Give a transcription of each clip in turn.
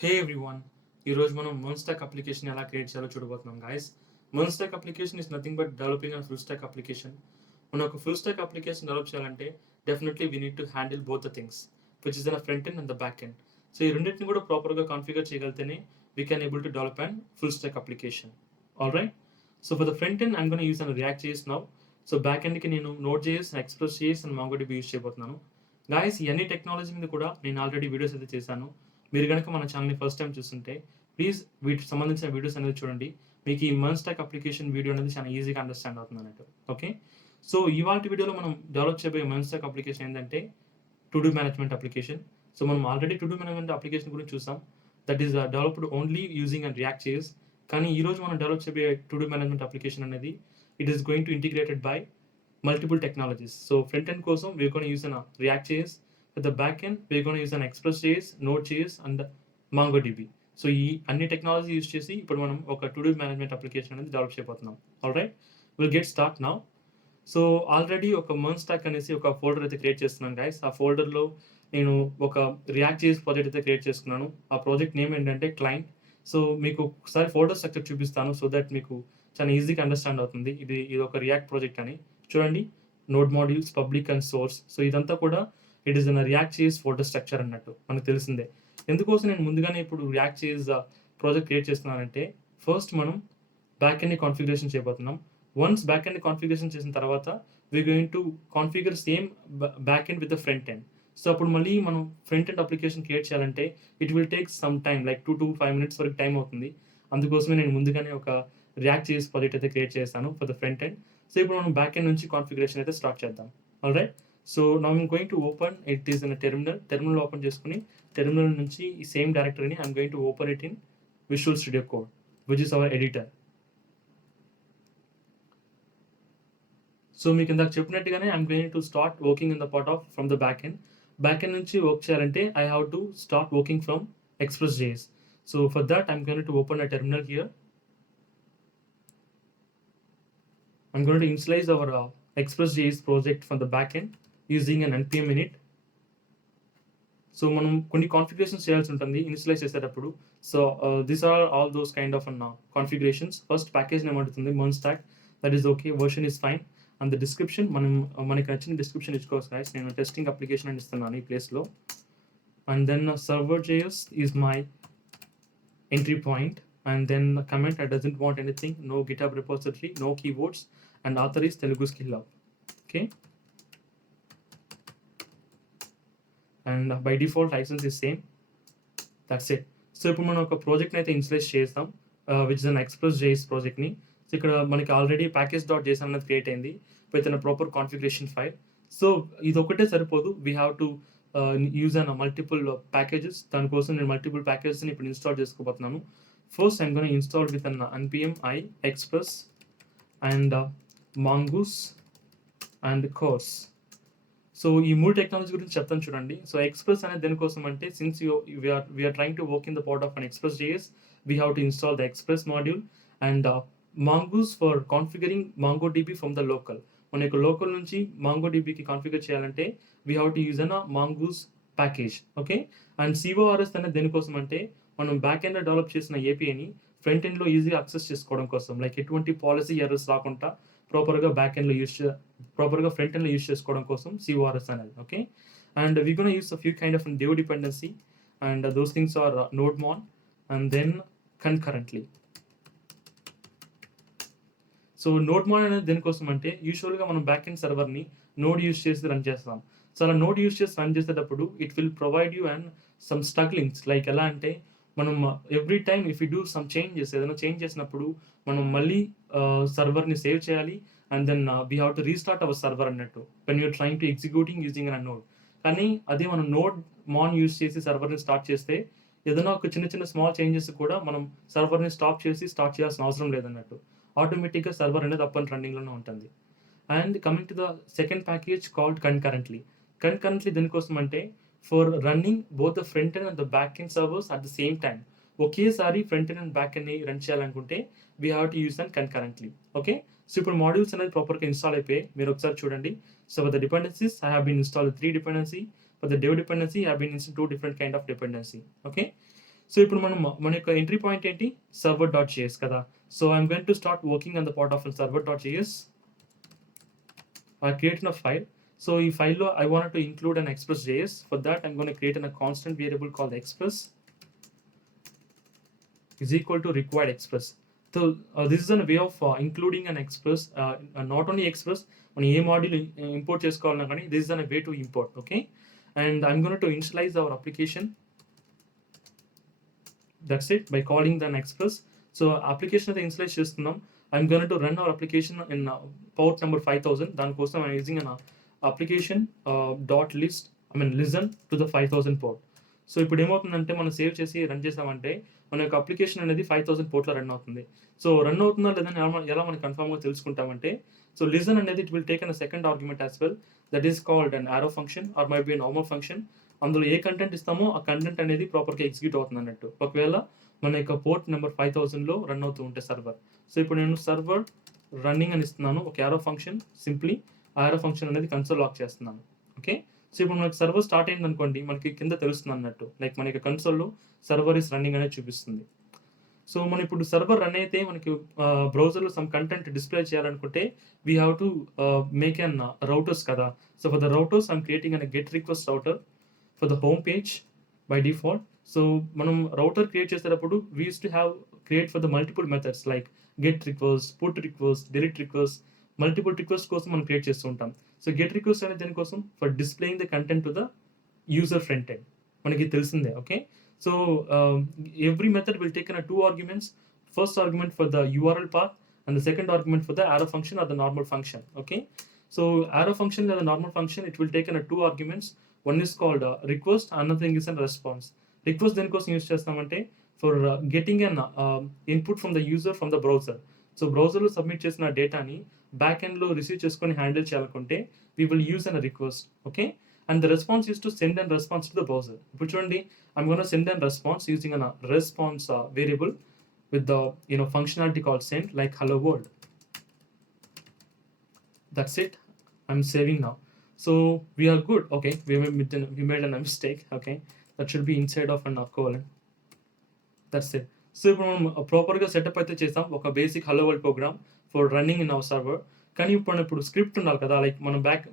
హే ఎవ్రీవన్, ఈరోజు మనం MERN stack application ఎలా క్రియేట్ చేయాలో చూడబోతున్నాం guys. MERN stack application is nothing but developing and full stack application. మనం ఒక ఫుల్ స్టాక్ అప్లికేషన్ డెవలప్ చేయాలంటే definitely we need to handle both the things which is the front end and the back end. So ఈ రెండింటిని కూడా ప్రాపర్గా configure చేయగలితేనే we can able to develop and full stack application. All right. So for the front end I'm gone use and react చేసి now. So back ఎండ్కి నేను Node.js, Express.js and MongoDB use చేయబోతున్నాను. గాయస్, ఈ అన్ని టెక్నాలజీ మీద కూడా నేను ఆల్రెడీ వీడియోస్ అయితే చేశాను. మీరు కనుక మన ఛానల్ని ఫస్ట్ టైం చూస్తుంటే ప్లీజ్ వీటికి సంబంధించిన వీడియోస్ అనేది చూడండి. మీకు ఈ MERN స్టాక్ అప్లికేషన్ వీడియో అనేది చాలా ఈజీగా అండర్స్టాండ్ అవుతుంది అన్నట్టు. ఓకే, సో ఇవాళ వీడియోలో మనం డెవలప్ చేయబోయే MERN స్టాక్ అప్లికేషన్ ఏంటంటే to do management application. So మనం already to do management application గురించి చూసాం. That is developed only using and react చేస్. కానీ ఈరోజు మనం డెవలప్ చేయబోయే టు డూ మేనేజ్మెంట్ అప్లికేషన్ అనేది it is going to integrated by multiple technologies. So front end కోసం we're going to use an React.js. For the back end we're going to use an Express.js, Node.js and MongoDB. So ఈ అన్ని technology use చేసి ఇప్పుడు మనం ఒక to do management application అనేది డెవలప్ చేయబోతున్నాం. All right, will get start now. So already ఒక MERN stock అనేసి ఒక ఫోల్డర్ అయితే క్రియేట్ చేస్తున్నాను గైస్. ఆ ఫోల్డర్లో నేను ఒక React.js ప్రాజెక్ట్ అయితే క్రియేట్ చేసుకున్నాను. ఆ ప్రాజెక్ట్ నేమ్ ఏంటంటే క్లయింట్. సో మీకు ఒకసారి ఫోల్డర్ స్ట్రక్చర్ చూపిస్తాను సో దట్ మీకు చాలా ఈజీగా అండర్స్టాండ్ అవుతుంది. ఇది ఒక రియాక్ట్ ప్రాజెక్ట్ అని. చూడండి, node modules, public and source. So ఇదంతా కూడా it is an React.js folder structure అన్నట్టు మనకు తెలిసిందే. ఎందుకోసం నేను ముందుగానే ఇప్పుడు React.js ప్రాజెక్ట్ క్రియేట్ చేస్తున్నానంటే ఫస్ట్ మనం బ్యాక్ ఎండ్ కాన్ఫిగరేషన్ చేయబోతున్నాం. వన్స్ బ్యాక్ ఎండ్ కాన్ఫిగరేషన్ చేసిన తర్వాత we going to configure same back end with the front end. So అప్పుడు మళ్ళీ మనం ఫ్రంట్ ఎండ్ అప్లికేషన్ క్రియేట్ చేయాలంటే it will take some time, like 2 to 5 minutes వరకు టైం అవుతుంది. అందుకోసమే నేను ముందుగానే ఒక React.js ప్రాజెక్ట్ అయితే క్రియేట్ చేస్తాను for the front end. So ఇప్పుడు మనం బ్యాక్ ఎండ్ నుంచి కాన్ఫిగరేషన్ అయితే స్టార్ట్ చేద్దాం. All right, so now I'm going to open it is in terminal open చేసుకుని టెర్మినల్ నుంచి ఈ సేమ్ డైరెక్టరీని I'm going to open it in visual studio code which is our editor. So మీకు ఇందాక చెప్పినట్టుగానే I'm going to start working in the part of from the back end. Back end నుంచి వర్క్ చేయాలంటే I have to start working from Express.js. So for that I'm going to open a terminal here. I'm going to initialize our Express.js project from the backend using an npm init. So మనం కొన్ని configurations చేయాల్సి ఉంటుంది initialize చేసేటప్పుడు. So these are all those kind of configurations. First package name అడుగుతుంది MERN stack, that is okay, version is fine. And the description మనకి నచ్చిన డిస్క్రిప్షన్ ఇచ్చుకోవచ్చు గైస్. నేను టెస్టింగ్ అప్లికేషన్ అని ఇస్తున్నాను ఈ ప్లేస్లో. And then server.js is my entry point. And then the comment, I doesn't want anything, no GitHub repository, no keywords, and author is Telugu skill lab. Okay, and by default license is same. That's it. So ఇప్పుడు మనం ఒక ప్రాజెక్ట్ని అయితే ఇన్స్టలేట్ చేస్తాం which is an Express.js ప్రాజెక్ట్ని. సో ఇక్కడ మనకి ఆల్రెడీ package.json అనేది క్రియేట్ అయింది with an proper configuration file. So ఇది ఒకటే సరిపోదు, we have to use an multiple packages. దానికోసం నేను మల్టిపుల్ ప్యాకేజెస్ని ఇప్పుడు ఇన్స్టాల్ చేసుకోబోతున్నాను. First, I'm going to install with an npm i express and mongoose and course. So ఈ మూడు టెక్నాలజీ గురించి చెప్తాను చూడండి. సో ఎక్స్ప్రెస్ అనేది దేనికోసం అంటే since we're trying to work in the part of an Express.js, we have to install the express module. And mongoose for configuring MongoDB from the local. మన యొక్క లోకల్ నుంచి MongoDBకి కాన్ఫిగర్ చేయాలంటే we have to use an mongoose package. Okay, and CORS అనేది దేనికోసం అంటే మనం బ్యాక్ ఎండ్లో డెవలప్ చేసిన ఏపీఐని ఫ్రంట్ ఎండ్లో ఈజీగా యాక్సెస్ చేసుకోవడం కోసం, లైక్ ఎటువంటి పాలసీ ఎర్రర్స్ రాకుండా ప్రాపర్గా బ్యాక్ ఎండ్లో ప్రాపర్గా ఫ్రంట్ ఎండ్లో యూస్ చేసుకోవడం కోసం CORS అనేది. Okay, and we gonna use a few kind of dev dependency, and those things are node-mon and then concurrently. So node-mon అనేది దేనికోసం అంటే యూజువల్గా మనం బ్యాక్ ఎండ్ సర్వర్ని నోడ్ యూస్ చేసి రన్ చేస్తాం. సో అలా నోడ్ యూస్ చేసి రన్ చేసేటప్పుడు it will provide you and some strugglings. Like ఎలా అంటే మనం every time if you do some changes, ఏదైనా చేంజ్ చేసినప్పుడు మనం మళ్ళీ సర్వర్ని సేవ్ చేయాలి. And then we have to restart our server అన్నట్టు when you're trying to executing using an node. కానీ అదే మనం node-mon యూస్ చేసి సర్వర్ని స్టార్ట్ చేస్తే ఏదైనా ఒక చిన్న చిన్న స్మాల్ చేంజెస్ కూడా మనం సర్వర్ని స్టాప్ చేసి స్టార్ట్ చేయాల్సిన అవసరం లేదన్నట్టు. ఆటోమేటిక్గా సర్వర్ అనేది అప్ అండ్ రన్నింగ్లోనే ఉంటుంది. And coming to the second package called concurrently. దేనికోసం అంటే for running both the front end and the back end servers at the same time. ఒకేసారి ఫ్రంట్ ఎండ్ అండ్ బ్యాక్ ఎండ్ని రన్ చేయాలనుకుంటే we have to use them concurrently. Okay, so ఇప్పుడు modules అనేది ప్రాపర్గా install అయిపోయి మీరు ఒకసారి చూడండి. So for the dependencies I have been install 3 dependency. For the dev dependency I have been installed 2 different kind of dependency. Okay, so ఇప్పుడు మన యొక్క ఎంట్రీ పాయింట్ ఏంటి, server.js కదా. So I'm going to start working on the part of server.js. I created a file. So ఈ ఫైల్లో I wanted to include an express.js. For that I'm going to create a constant variable called express is equal to required express. So this is a way of including an express, not only express, మనం ఏ module import చేసుకోవాలన్నా కానీ this is a way to import. Okay, and I'm going to initialize our application. That's it, by calling the express. So application అయితే ఇన్స్టలైజ్ చేస్తున్నాం. I'm going to run our application in port number 5000. దానికోసం I'm using an application dot list, listen to the 5000 port. So ఇప్పుడు ఏమవుతుందంటే మనం సేవ్ చేసి రన్ చేసామంటే మన యొక్క అప్లికేషన్ అనేది 5000 పోర్ట్లో రన్ అవుతుంది. సో రన్ అవుతుందా లేదని ఎలా మనం కన్ఫర్మ్గా తెలుసుకుంటామంటే, సో లిజన్ అనేది it will take an second argument as well, that is called an arrow function or might be normal function. అందులో ఏ కంటెంట్ ఇస్తామో ఆ కంటెంట్ అనేది ప్రాపర్గా ఎగ్జిక్యూట్ అవుతుంది అన్నట్టు, ఒకవేళ మన యొక్క పోర్ట్ నెంబర్ 5000లో రన్ అవుతూ ఉంటే సర్వర్. సో ఇప్పుడు నేను సర్వర్ రన్నింగ్ అని ఇస్తున్నాను, ఒక ఆరో ఫంక్షన్, సింప్లీ ఆరో ఫంక్షన్ అనేది కన్సోల్ లాక్ చేస్తున్నాను. ఓకే, సో ఇప్పుడు మనకి సర్వర్ స్టార్ట్ అయింది అనుకోండి, మనకి కింద తెలుస్తుంది అన్నట్టు, లైక్ మనకి కన్సోల్లో సర్వర్ ఇస్ రన్నింగ్ అనేది చూపిస్తుంది. సో మనం ఇప్పుడు సర్వర్ రన్ అయితే మనకి బ్రౌజర్లో సమ్ కంటెంట్ డిస్ప్లే చేయాలనుకుంటే we have to make an routers కదా. So for the routers I'm creating an get request router for the home page by default. So మనం రౌటర్ క్రియేట్ చేసేటప్పుడు we use to have create for the multiple methods like get request, put request, delete request, multiple request కోసం మనం క్రియేట్ చేస్తూ ఉంటాం. So get request అనేది దేనికోసం, for displaying the content to the user front end, మనకి తెలిసిందే. Okay, so every method will take in 2 arguments, first argument for the URL path and the second argument for the arrow function or the normal function. Okay, so arrow function or the normal function, it will take in 2 arguments. One is called request, another thing is a response. Request దేనికోసం యూస్ చేస్తామంటే for getting an input from the user from the browser. So బ్రౌజర్లో సబ్మిట్ చేసిన డేటాని బ్యాక్ ఎండ్లో రిసీవ్ చేసుకొని హ్యాండిల్ చేయాలనుకుంటే we will use a request. Okay, and the response is to send a response to the browser. ఇప్పుడు చూడండి, I'm going to send a response using a response variable with the functionality called send, like hello world. That's it, I'm saving now. So we are good. Okay, we made a mistake. Okay, that should be inside of an colon. That's it. So ఇప్పుడు మనం ప్రాపర్గా setup అయితే చేస్తాం ఒక basic hello world program for running in our server. కానీ ఇప్పుడు script ఉండాలి కదా, లైక్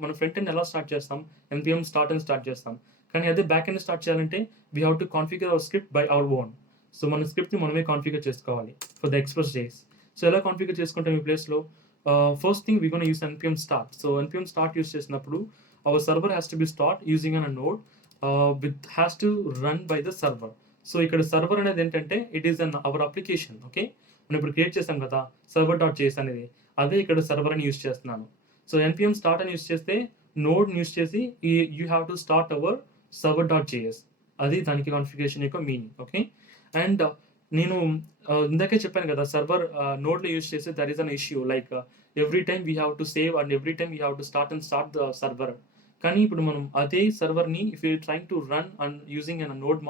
మన ఫ్రంట్ ఎండ్ ఎలా స్టార్ట్ చేస్తాం, npm స్టార్ట్ అని స్టార్ట్ చేస్తాం. కానీ అదే బ్యాక్ ఎండ్ స్టార్ట్ చేయాలంటే we have to configure our script by our own. So మన స్క్రిప్ట్ని మనమే కాన్ఫిగర్ చేసుకోవాలి ఫర్ ద express.js. సో ఎలా కాన్ఫిగర్ చేసుకుంటాం ఈ ప్లేస్లో, first thing we gonna use npm start. So npm start use చేసినప్పుడు our server has to be start using an node with has to run by the server. So ఇక్కడ server అనేది ఏంటంటే it is an our application. Okay, మనం ఇప్పుడు క్రియేట్ చేస్తాం కదా server.js అనేది, అదే ఇక్కడ సర్వర్ అని యూస్ చేస్తున్నాను. సో npm స్టార్ట్ అని యూస్ చేస్తే నోడ్ యూస్ చేసి you have to start our server.js, అది దానికి కాన్ఫిగరేషన్ యొక్క మీనింగ్. ఓకే, అండ్ నేను ఇందాకే చెప్పాను కదా సర్వర్ నోడ్లో యూస్ చేస్తే there is an issue, like every time we have to save and every time we have to start the server. కానీ ఇప్పుడు మనం అదే సర్వర్ని if you trying to run and using an node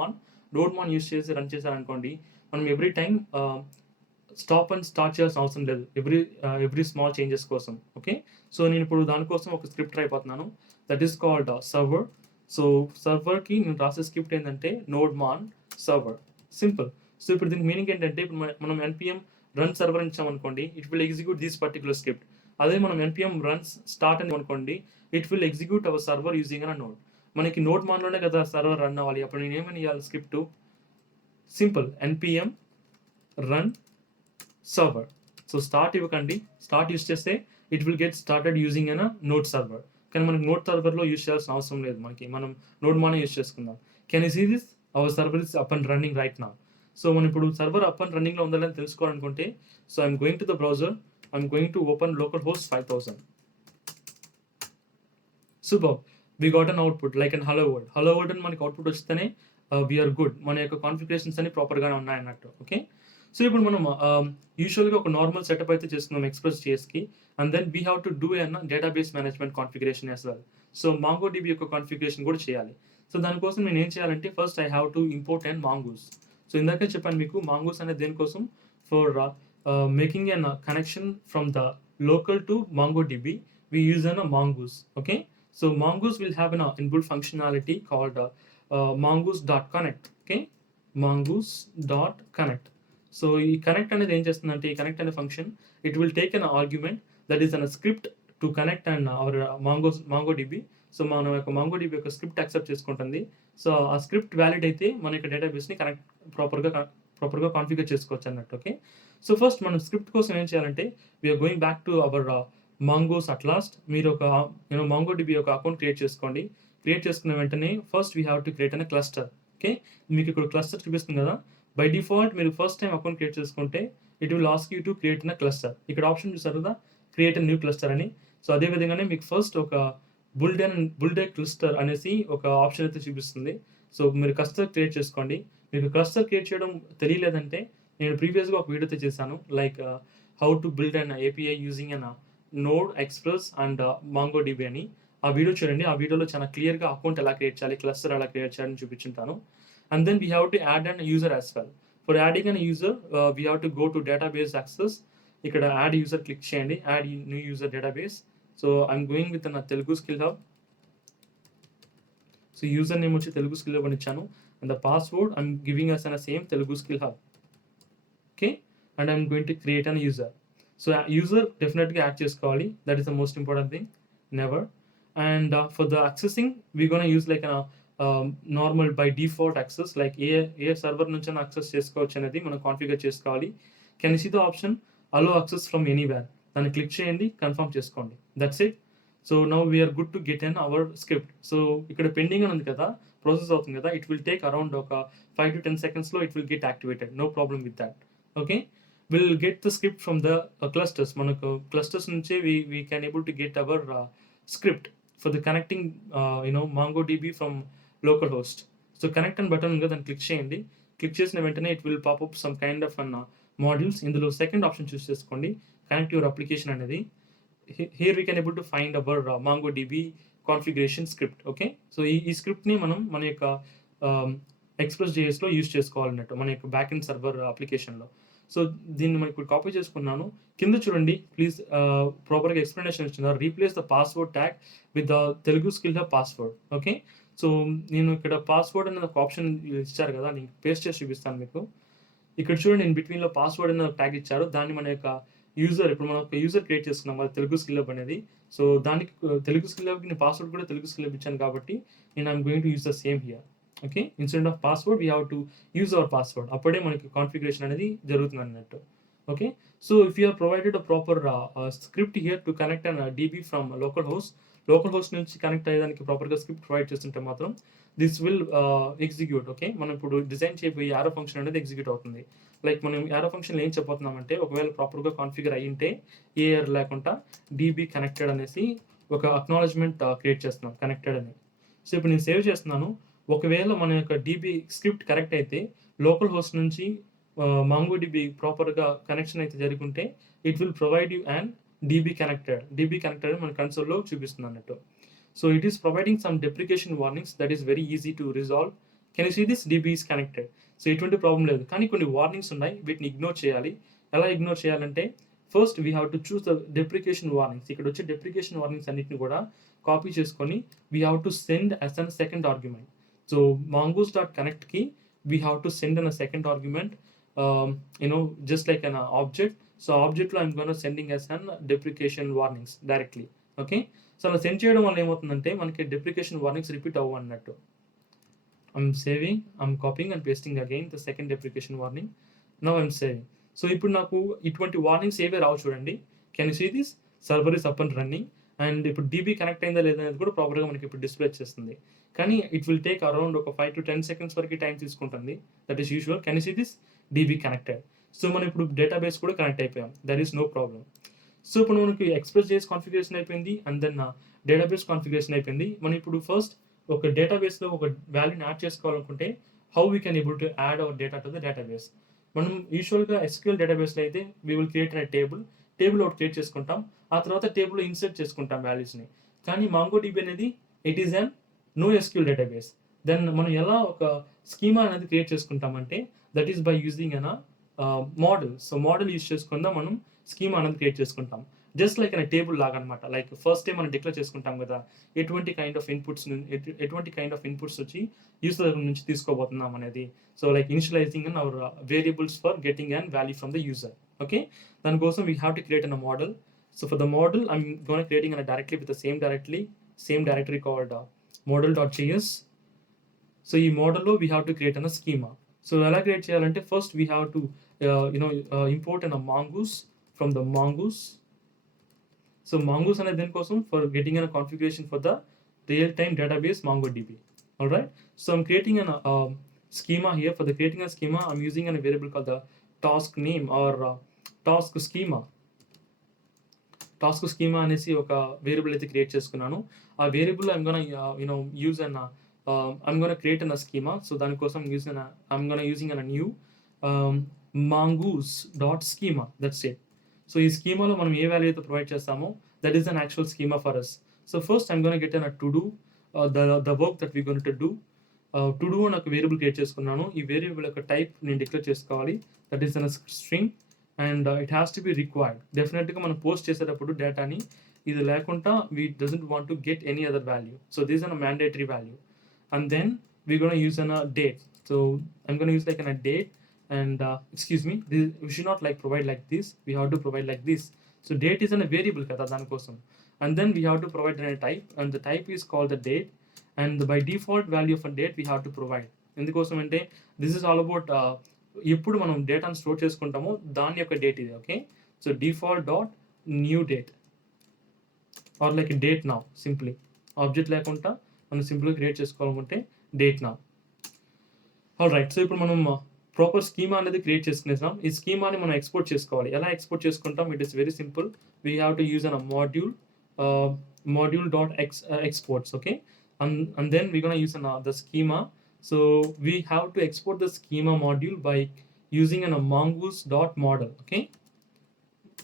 Maan use చేసి run చేశారనుకోండి, మనం every time stop and start చేయాల్సిన అవసరం లేదు ఎవ్రీ స్మాల్ చేంజెస్ కోసం. ఓకే, సో నేను ఇప్పుడు దానికోసం ఒక స్క్రిప్ట్ అయిపోతున్నాను, that is called server. So సర్వర్కి నేను రాసే స్క్రిప్ట్ ఏంటంటే nodemon server, simple. So ఇప్పుడు దీనికి మీనింగ్ ఏంటంటే, ఇప్పుడు మనం npm రన్ సర్వర్ ఇచ్చామనుకోండి, it will execute this particular script. అదే మనం npm రన్స్ స్టార్ట్ అని అనుకోండి, it will execute our server using an node. మనకి నోడ్ మాన్లోనే కదా సర్వర్ రన్ అవ్వాలి, అప్పుడు నేను ఏమని ఇవ్వాలి script, simple npm run server. So start ఇవ్వకండి, స్టార్ట్ యూస్ చేస్తే it will get started using an node server. కానీ మనకి నోడ్ సర్వర్లో యూస్ చేయాల్సిన అవసరం లేదు, మనం నోడ్ మానే యూస్ చేసుకుందాం. Can you see this, our server is up and running right now. So మనం ఇప్పుడు సర్వర్ అప్ అండ్ రన్నింగ్లో ఉండాలని తెలుసుకోవాలనుకుంటే, so I'm going to the browser, I'm going to open local host 5000. Super, we got an output like an hello world అని మనకి అవుట్పుట్ వస్తేనే we are good, మన యొక్క కాన్ఫిగరేషన్స్ అన్ని ప్రాపర్గానే ఉన్నాయన్నట్టు. ఓకే, సో ఇప్పుడు మనం యూజువల్గా ఒక నార్మల్ సెటప్ అయితే చేస్తున్నాం express.jsకి, and then we have to do an database management configuration as well. So MongoDB యొక్క కాన్ఫిగరేషన్ కూడా చేయాలి. సో దానికోసం నేను ఏం చేయాలంటే, first I have to import and mongoose. సో ఇందాకే చెప్పాను మీకు, mongoose అనేది దేనికోసం, for making an connection from the local to MongoDB we use a mongoose. Okay, so mongoose will have an inbuilt functionality called mongoose.connect. Okay, mongoose dot connect. So ఈ connect అనేది ఏం చేస్తుందంటే, ఈ కనెక్ట్ అనే function it will take an argument that is an script to connect and our MongoDB. So మన యొక్క MongoDB యొక్క script accept చేసుకుంటుంది. సో ఆ స్క్రిప్ట్ వ్యాలిడ్ అయితే మన యొక్క డేటాబేస్ని కనెక్ట్ ప్రాపర్గా కాన్ఫిగర్ చేసుకోవచ్చు అన్నట్టు. ఓకే, సో ఫస్ట్ మనం స్క్రిప్ట్ కోసం ఏం చేయాలంటే, we're going back to our mongoose at last. మీరు ఒక మాంగోడిబి యొక్క అకౌంట్ క్రియేట్ చేసుకోండి. క్రియేట్ చేసుకున్న వెంటనే first we have to create అనే క్లస్టర్. ఓకే, మీకు ఇక్కడ క్లస్టర్ చూపిస్తుంది కదా. బై డిఫాల్ట్ మీరు ఫస్ట్ టైం అకౌంట్ క్రియేట్ చేసుకుంటే it will ask you to create a cluster. ఇక్కడ ఆప్షన్ చూసారు కదా, క్రియేట్ అ న్యూ క్లస్టర్ అని. సో అదే విధంగానే మీకు ఫస్ట్ ఒక బుల్డే క్లస్టర్ అనేసి ఒక ఆప్షన్ అయితే చూపిస్తుంది. సో మీరు క్లస్టర్ క్రియేట్ చేసుకోండి. మీకు క్లస్టర్ క్రియేట్ చేయడం తెలియలేదంటే, నేను ప్రీవియస్గా ఒక వీడియో అయితే చేశాను, like how to build an API using an node express and MongoDB అని. ఆ వీడియో చూడండి. ఆ వీడియోలో చాలా క్లియర్గా అకౌంట్ ఎలా క్రియేట్ చేయాలి, క్లస్టర్ ఎలా క్రియేట్ చేయాలని చూపించుంటాను. And then we have to add an user as well. For adding an user, we have to go to database access. ఇక్కడ add user click చేయండి, add new user database. So I'm going with an Telugu skill hub. So user name వచ్చి Telugu skill hub అని ఇచ్చాను, and the password I'm giving us an same Telugu skill hub. Okay, and I'm going to create an user. So user definitely add చేసుకోవాలి. That is the most important thing. Never. And for the accessing, we're gonna use like a normal by default access, like ఏ server నుంచి access చేసుకోవచ్చు అనేది మనం configure చేసుకోవాలి. Can see the option allow access from anywhere, దాన్ని click చేయండి, confirm చేసుకోండి. That's it. So now we're good to get an our script. So ఇక్కడ పెండింగ్ అని ఉంది కదా, ప్రాసెస్ అవుతుంది కదా, ఇట్ విల్ టేక్ అరౌండ్ ఒక 5 to 10 seconds it will get activated. No problem with that. Okay, will get the script from the clusters. మనకు clusters నుంచి we can able to get our script for the connecting MongoDB from local host. So connect అని button ఉంది, దాన్ని click చేయండి. Click చేసిన వెంటనే it will popup some kind of an modules. ఇందులో second option choose చేసుకోండి, connect your application అనేది. Here we can able to find hour MongoDB configuration script. Okay, so ఈ స్క్రిప్ట్ని మనం మన యొక్క ఎక్స్ప్రెస్ జేఎస్లో యూజ్ చేసుకోవాలన్నట్టు, మన యొక్క బ్యాక్ ఎండ్ సర్వర్ అప్లికేషన్లో. సో దీన్ని మనం ఇప్పుడు కాపీ చేసుకున్నాను. కింద చూడండి ప్లీజ్, ప్రాపర్గా ఎక్స్ప్లెనేషన్ ఇచ్చినారు. Replace the password tag with the Telugu skill hub password. Okay, so నేను ఇక్కడ పాస్వర్డ్ అనేది ఒక ఆప్షన్ ఇచ్చారు కదా, నేను పేస్ట్ చేసి చూపిస్తాను మీకు. ఇక్కడ చూడండి, నేను బిట్వీన్లో పాస్వర్డ్ అనేది ఒక ట్యాగ్ ఇచ్చారు. దాన్ని మన యొక్క యూజర్, ఇప్పుడు మనం ఒక యూజర్ క్రియేట్ చేసుకున్నాం కదా తెలుగు స్కిల్ హబ్ అనేది. సో దానికి తెలుగు స్కిల్ హబ్కి నేను పాస్వర్డ్ కూడా తెలుగు స్కిల్ హబ్ ఇచ్చాను కాబట్టి నేను I'm going to use the same here. Okay, instead of password we have to use our password. అప్పుడే మనకి కాన్ఫిగరేషన్ అనేది జరుగుతుంది అన్నట్టు. Okay, so if you are provided a proper script here to connect and DB from local host నుంచి connect అయ్యేదానికి ప్రాపర్గా script provide చేస్తుంటే మాత్రం దిస్ విల్ ఎగ్జిక్యూట్. ఓకే, మనం ఇప్పుడు డిజైన్ చేయబోయే యారో ఫంక్షన్ అనేది ఎగ్జిక్యూట్ అవుతుంది. లైక్ మనం యారో ఫంక్షన్లో ఏం చెప్పబోతున్నామంటే, ఒకవేళ ప్రాపర్గా కాన్ఫిగర్ అయ్యింటే ఏ ఎర్రర్ లేకుండా DB కనెక్టెడ్ అనేసి ఒక అక్నాలజ్మెంట్ క్రియేట్ చేస్తున్నాం, కనెక్టెడ్ అని. సో ఇప్పుడు నేను సేవ్ చేస్తున్నాను. ఒకవేళ మన యొక్క DB స్క్రిప్ట్ కరెక్ట్ అయితే, లోకల్ హోస్ట్ నుంచి MongoDB ప్రాపర్గా కనెక్షన్ అయితే జరుగుంటే it will provide you and DB connected మన కన్సోల్లో చూపిస్తుంది అన్నట్టు. So it is providing some deprecation warnings that is very easy to resolve. Can you see this? DB is connected. So ఎటువంటి problem లేదు, కానీ కొన్ని వార్నింగ్స్ ఉన్నాయి, వీటిని ఇగ్నోర్ చేయాలి. ఎలా ఇగ్నోర్ చేయాలంటే, first we have to choose the deprecation warnings. ఇక్కడ వచ్చే డెప్రికేషన్ వార్నింగ్స్ అన్నిటిని కూడా కాపీ చేసుకొని we have to send as an second argument. So mongoose.connect కి we have to send in a second argument, just like an object. So object లో I'm gonna sending as an deprecation warnings directly. Okay, so అలా సెండ్ చేయడం వల్ల ఏమవుతుందంటే మనకి deprecation warnings repeat అవ్వ అన్నట్టు. I'm copying and pasting again the second deprecation warning. Now I'm saving. So ఇప్పుడు నాకు ఇటువంటి వార్నింగ్స్ ఏవే రావు చూడండి. Can you see this? Server is up and running, and ఇప్పుడు DB కనెక్ట్ అయిందా లేదా అనేది కూడా ప్రాపర్గా మనకి ఇప్పుడు డిస్ప్లే చేస్తుంది. కానీ ఇట్ విల్ టేక్ అరౌండ్ ఒక 5 to 10 seconds వరకు టైం తీసుకుంటుంది. That is usual. Can you see this? DB connected. So మనం ఇప్పుడు డేటాబేస్ కూడా కనెక్ట్ అయిపోయాం. That is no problem. So ఇప్పుడు మనకి ఎక్స్ప్రెస్ జేఎస్ కాన్ఫిగరేషన్ అయిపోయింది, అండ్ దెన్ డేటాబేస్ కాన్ఫిగరేషన్ అయిపోయింది. మనం ఇప్పుడు ఫస్ట్ ఒక డేటాబేస్లో ఒక వాల్యూని యాడ్ చేసుకోవాలనుకుంటే how we can able to add our data to the database. మనం యూజువల్గా SQL డేటాబేస్లో అయితే వీ విల్ క్రియేట్ అనే టేబుల్ ఒకటి క్రియేట్ చేసుకుంటాం, ఆ తర్వాత టేబుల్లో ఇన్సర్ట్ చేసుకుంటాం వాల్యూస్ని. కానీ MongoDB అనేది it is an no SQL database. Then మనం ఎలా ఒక స్కీమా అనేది క్రియేట్ చేసుకుంటామంటే that is by using an model. So model use చేసుకుందాం మనం స్కీమా అనేది క్రియేట్ చేసుకుంటాం. జస్ట్ లైక్ అనే టేబుల్ లాగా అనమాట. లైక్ ఫస్ట్ టైం మనం డిక్లేర్ చేసుకుంటాం కదా, ఎటువంటి కైండ్ ఆఫ్ ఇన్పుట్స్ వచ్చి యూజర్ దగ్గర నుంచి తీసుకోబోతున్నాం అనేది. So like initializing and our variables for getting and value from the user. Okay, దానికోసం we have to create an a model. So for the model, I'm going to creating directly with the same directory called model.js. So ఈ మోడల్లో we have to create an schema. So ఎలా క్రియేట్ చేయాలంటే first we have to import an mongoose from the mongoose. So mongoose అనేది దేనికోసం, for getting an configuration for the real time database MongoDB. All right, so I'm creating an schema here. For the creating a schema, I'm using a variable called the task name or task schema. Task schema అనేసి ఒక variable అయితే create చేసుకున్నాను. ఆ variable I'm gonna use an I'm gonna create an schema. So దానికోసం I'm gonna using an new mongoose.schema. That's it. So ఈ స్కీమాలో మనం ఏ వాల్యూ అయితే ప్రొవైడ్ చేస్తామో that is an actual schema for us. So first I'm gonna get an to do the work that we gone to do. To do అని ఒక variable create చేసుకున్నాను. ఈ వేరియబుల్ యొక్క టైప్ నేను డిక్లేర్ చేసుకోవాలి, that is an string and it has to be required. డెఫినెట్గా మనం post చేసేటప్పుడు డేటాని ఇది లేకుండా we doesn't want to get any other value. So this an mandatory value. And then we gonna use an date. So I'm gonna use like an date and excuse me, we should not like provide like this, we have to provide like this. So date is a variable kada dan kosam, and then we have to provide a type, and the type is called the date, and by default value of a date we have to provide. ఎందుకోసం అంటే this is all about ఎప్పుడు మనం డేటాను స్టోర్ చేసుకుంటామో దాని యొక్క డేట్ ఇది. Okay, so default dot new date are like date now. Simply object లేకుండా మనం సింపుల్గా క్రియేట్ చేసుకోవాలనుకుంటే date now. All right, so ఇప్పుడు మనం ప్రాపర్ స్కీమా అనేది క్రియేట్ చేసుకునేసాం. ఈ స్కీమాని మనం ఎక్స్పోర్ట్ చేసుకోవాలి. ఎలా ఎక్స్పోర్ట్ చేసుకుంటాం? It is very simple. We have to use an module dot exports. Okay, and then we're gonna use the schema. So we have to export the schema module by using a mongoose dot model. Okay,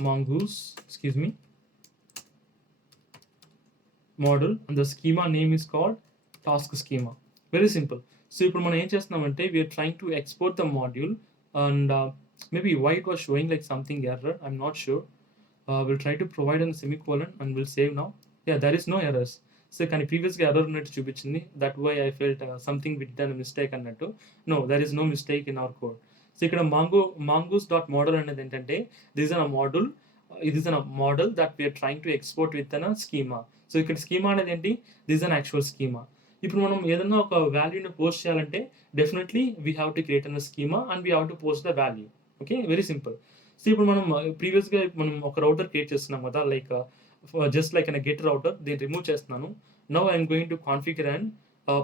mongoose, excuse me, model, and the schema name is called task schema. Very simple. So ఇప్పుడు మనం ఏం చేస్తున్నామంటే we're trying to export the module and maybe why it was showing like something error, I'm not sure. Will try to provide an semicolon and will save now. Yeah, there is no errors. So కానీ ప్రీవియస్గా error ఉన్నట్టు చూపించింది. That why I felt something with done mistake అన్నట్టు. No, there is no mistake in our code. So ఇక్కడ mongoose dot model అనేది ఏంటంటే this an model, ఇది is an model that we're trying to export with an schema. So ఇక్కడ schema అనేది ఏంటి? This an actual schema. ఇప్పుడు మనం ఏదన్నా ఒక వాల్యూని పోస్ట్ చేయాలంటే definitely we have to create an schema and we have to post the value. Okay, very simple. So ఇప్పుడు మనం ప్రీవియస్గా మనం ఒక రౌటర్ క్రియేట్ చేస్తున్నాం కదా, like just like an get router, దీన్ని రిమూవ్ చేస్తున్నాను. Now I'm going to configure and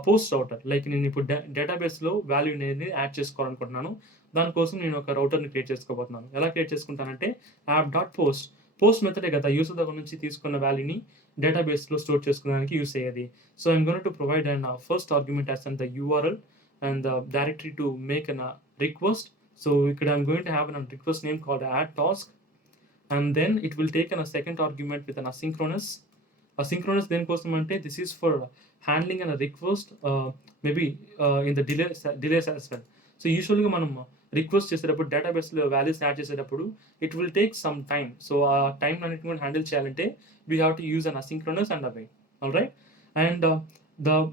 post router. Like నేను ఇప్పుడు డేటాబేస్లో వాల్యూ అనేది యాడ్ చేసుకోవాలనుకుంటున్నాను. దానికోసం నేను ఒక రౌటర్ని క్రియేట్ చేసుకోబోతున్నాను. ఎలా క్రియేట్ చేసుకుంటానంటే యాప్ డాట్ పోస్ట్ మెథడే కదా యూజర్ దగ్గర నుంచి తీసుకున్న వాల్యూని డేటాబేస్లో స్టోర్ చేసుకోవడానికి యూస్ అయ్యేది. So I'm going to provide and first argument as and the URL and the directory to make an request. So I'm going to have a request name called add task, and then it will take a second argument with an asynchronous దేనికోసం అంటే this is for handling a request maybe in the delays as well. So యూజువల్గా మనం రిక్వెస్ట్ చేసేటప్పుడు డేటాబేస్లో values add చేసేటప్పుడు it will take some time. So ఆ టైం అన్నిటిని కూడా హ్యాండిల్ చేయాలంటే we have to use an asynchronous and await. All right, and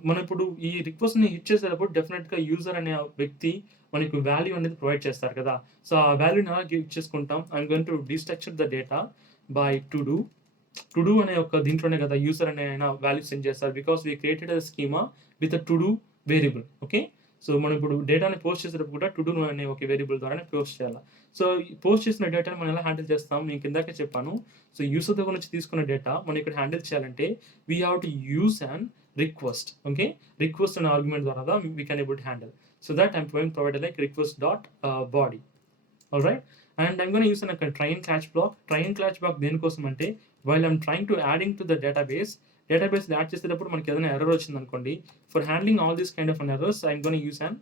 మనం ఇప్పుడు ఈ రిక్వెస్ట్ని హిట్ చేసేటప్పుడు డెఫినెట్గా యూజర్ అనే వ్యక్తి మనకు వాల్యూ అనేది ప్రొవైడ్ చేస్తారు కదా. సో ఆ వాల్యూని ఎలా గివ్ చేసుకుంటాం? ఐఎమ్ గోయింగ్ టు డిస్ట్రక్చర్ the data by to do అనే ఒక దీంట్లోనే కదా యూజర్ అనే వాల్యూ సెండ్ చేస్తారు, because we created a schema with to do variable. Okay, so మనం ఇప్పుడు డేటాని పోస్ట్ చేసేటప్పుడు కూడా టు డూ అనే ఒక వేరియబుల్ ద్వారానే పోస్ట్ చేయాలి. సో పోస్ట్ చేసిన డేటాని మనం ఎలా హ్యాండిల్ చేస్తాం? నేను కిందాకే చెప్పాను. సో యూజర్ దగ్గర నుంచి తీసుకున్న డేటా మనం ఇక్కడ హ్యాండిల్ చేయాలంటే we have to use and request. Okay, request అనే ఆర్గ్యుమెంట్ ద్వారా we can able to handle. So that I'm provide like request dot body. All right, and I'm gonna use an try and catch black. దేనికోసం అంటే while I'm trying to adding to the database add చేసేటప్పుడు మనకి ఏదైనా ఎర్రర్ వచ్చింది అనుకోండి, for handling all these kind of an errors I'm gonna use and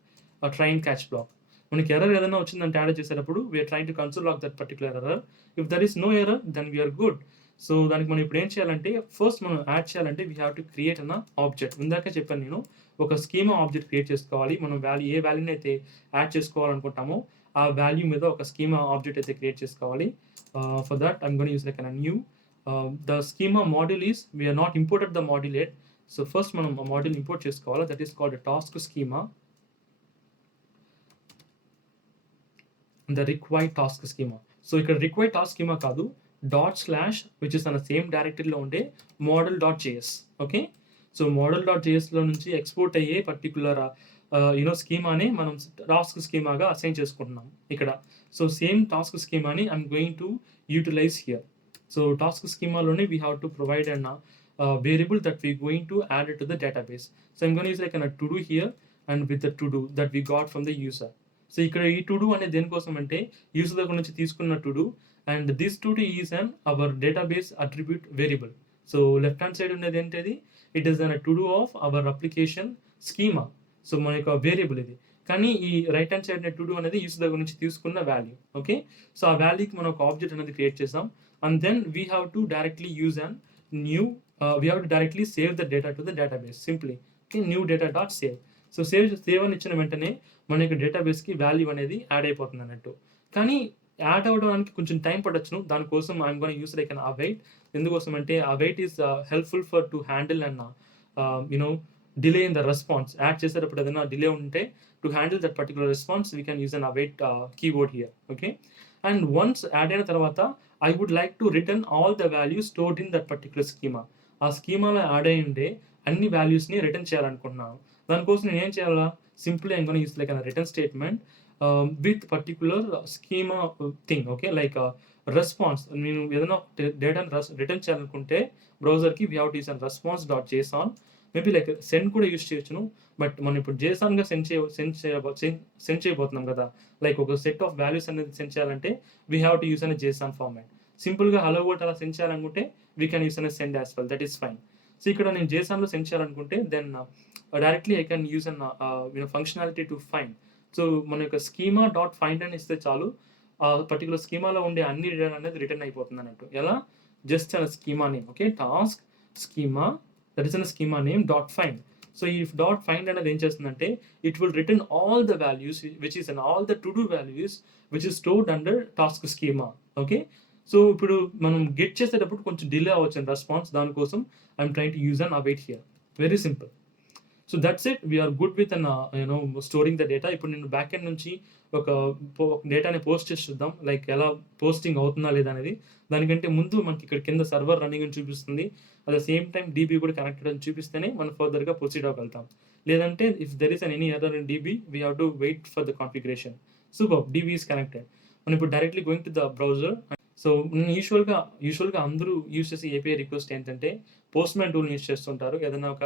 try and catch block. మనకి error ఏదైనా వచ్చిందంటే యాడ్ చేసేటప్పుడు we're trying to console log that particular error. If there is no error then we're good. So దానికి మనం ఇప్పుడు ఏం చేయాలంటే first మనం యాడ్ చేయాలంటే we have to create an object. ఇందాక చెప్పాను నేను, ఒక స్కీమా ఆబ్జెక్ట్ క్రియేట్ చేసుకోవాలి. మనం ఏ వాల్యూని అయితే యాడ్ చేసుకోవాలనుకుంటామో ఆ వాల్యూ మీద ఒక స్కీమా ఆబ్జెక్ట్ అయితే క్రియేట్ చేసుకోవాలి. For that I'm gonna use like an new The schema module is, we are not imported the module yet. So first మనం a module import చేసుకోవాలి, that is called a task schema, the required task schema. So ఇక్కడ required task schema కాదు, / which is on the same directory లో ఉండే model.js. Okay, so model.js లో నుంచి ఎక్స్పోర్ట్ అయ్యే పర్టికులర్ స్కీమాని మనం టాస్క్ స్కీమాగా అసైన్ చేసుకుంటున్నాం ఇక్కడ. సో సేమ్ టాస్క్ స్కీమాని I'm going to utilize here. So task స్కీమాలోనే we have to provide an variable that we're going to add it to the database. So I'm going to use like a to do here and with the to do that we got from the user. So ఇక్కడ ఈ to do అనేది దేనికోసం అంటే యూజర్ దగ్గర నుంచి తీసుకున్న to do, and this to do is an our database attribute variable. So left hand side ఉన్నది ఏంటది, it is an to do of our application schema. So మన యొక్క వేరియబుల్ ఇది. కానీ ఈ right hand side to do అనేది user దగ్గర నుంచి తీసుకున్న వాల్యూ. ఓకే, సో ఆ వాల్యూకి మనం ఒక ఆబ్జెక్ట్ అనేది క్రియేట్ చేసాం, and then we have to directly use an new we have to directly save the data to the database simply. Okay, new data dot save. So save అని ఇచ్చిన వెంటనే మన యొక్క డేటాబేస్కి వాల్యూ అనేది యాడ్ అయిపోతుంది అన్నట్టు. కానీ యాడ్ అవ్వడానికి కొంచెం టైం పడొచ్చును, దానికోసం I'm gonna use like an await. ఎందుకోసం అంటే await is helpful for to handle and delay in the response. Add చేసేటప్పుడు ఏదైనా డిలే ఉంటే to handle that particular response we can use an await keyboard here. Okay, and once add అయిన తర్వాత I would like to return all the values stored in that particular schema. ఆ స్కీమాలో యాడ్ అయి ఉండే అన్ని వాల్యూస్ని రిటర్న్ చేయాలనుకుంటున్నాను. దానికోసం నేను ఏం చేయాలా, simply I'm gonna use like an return statement with particular schema thing. Okay, like response. నేను ఏదైనా డేటాను రిటర్న్ చేయాలనుకుంటే బ్రౌజర్కి we have to use an response.json. Maybe like send కూడా యూస్ చేయొచ్చును, బట్ మనం ఇప్పుడు జేసాన్గా సెండ్ చేయబోతున్నాం కదా. లైక్ ఒక సెట్ ఆఫ్ వాల్యూస్ అనేది సెండ్ చేయాలంటే we have to use an JSON format. సింపుల్గా హలో వరల్డ్ అలా సెండ్ చేయాలనుకుంటే we can use an send as well, that is fine. So ఇక్కడ నేను జేసాన్లో సెండ్ చేయాలనుకుంటే then directly I can use an functionality to find. So మన యొక్క schema dot find అని ఇస్తే చాలు, ఆ పర్టికులర్ స్కీమాలో ఉండే అన్ని డేటా అనేది రిటర్న్ అయిపోతుంది అన్నట్టు. ఎలా, just an schema name. Okay, task schema, that is an schema name dot find. So ఈ డాట్ ఫైండ్ అనేది ఏం చేస్తుందంటే it will return all the values which is an all the to do values which is stored under task schema. Okay, so ఇప్పుడు మనం get చేసేటప్పుడు కొంచెం delay అవ్వచ్చు response, దానికోసం I'm trying to use an await here. Very simple. So that's it, we're good with an storing the data. ఇప్పుడు నేను back end నుంచి ఒక డేటాని పోస్ట్ చేసి చూద్దాం, లైక్ ఎలా పోస్టింగ్ అవుతుందా లేదా అనేది. దానికంటే ముందు మనకి ఇక్కడ కింద సర్వర్ రన్నింగ్ అని చూపిస్తుంది, at the same time DB కూడా కనెక్టెడ్ అని చూపిస్తేనే మనం ఫర్దర్గా ప్రొసీడ్ అవ్వగలుగుతాం. లేదంటే if there is an any error in DB we have to wait for the configuration. Super, DB is connected. మనం ఇప్పుడు directly going to the browser. So యూజువల్గా అందరూ యూస్ చేసే ఏపీఐ రిక్వెస్ట్ ఏంటంటే పోస్ట్ మ్యాన్ టూల్ని use చేస్తుంటారు. ఏదైనా ఒక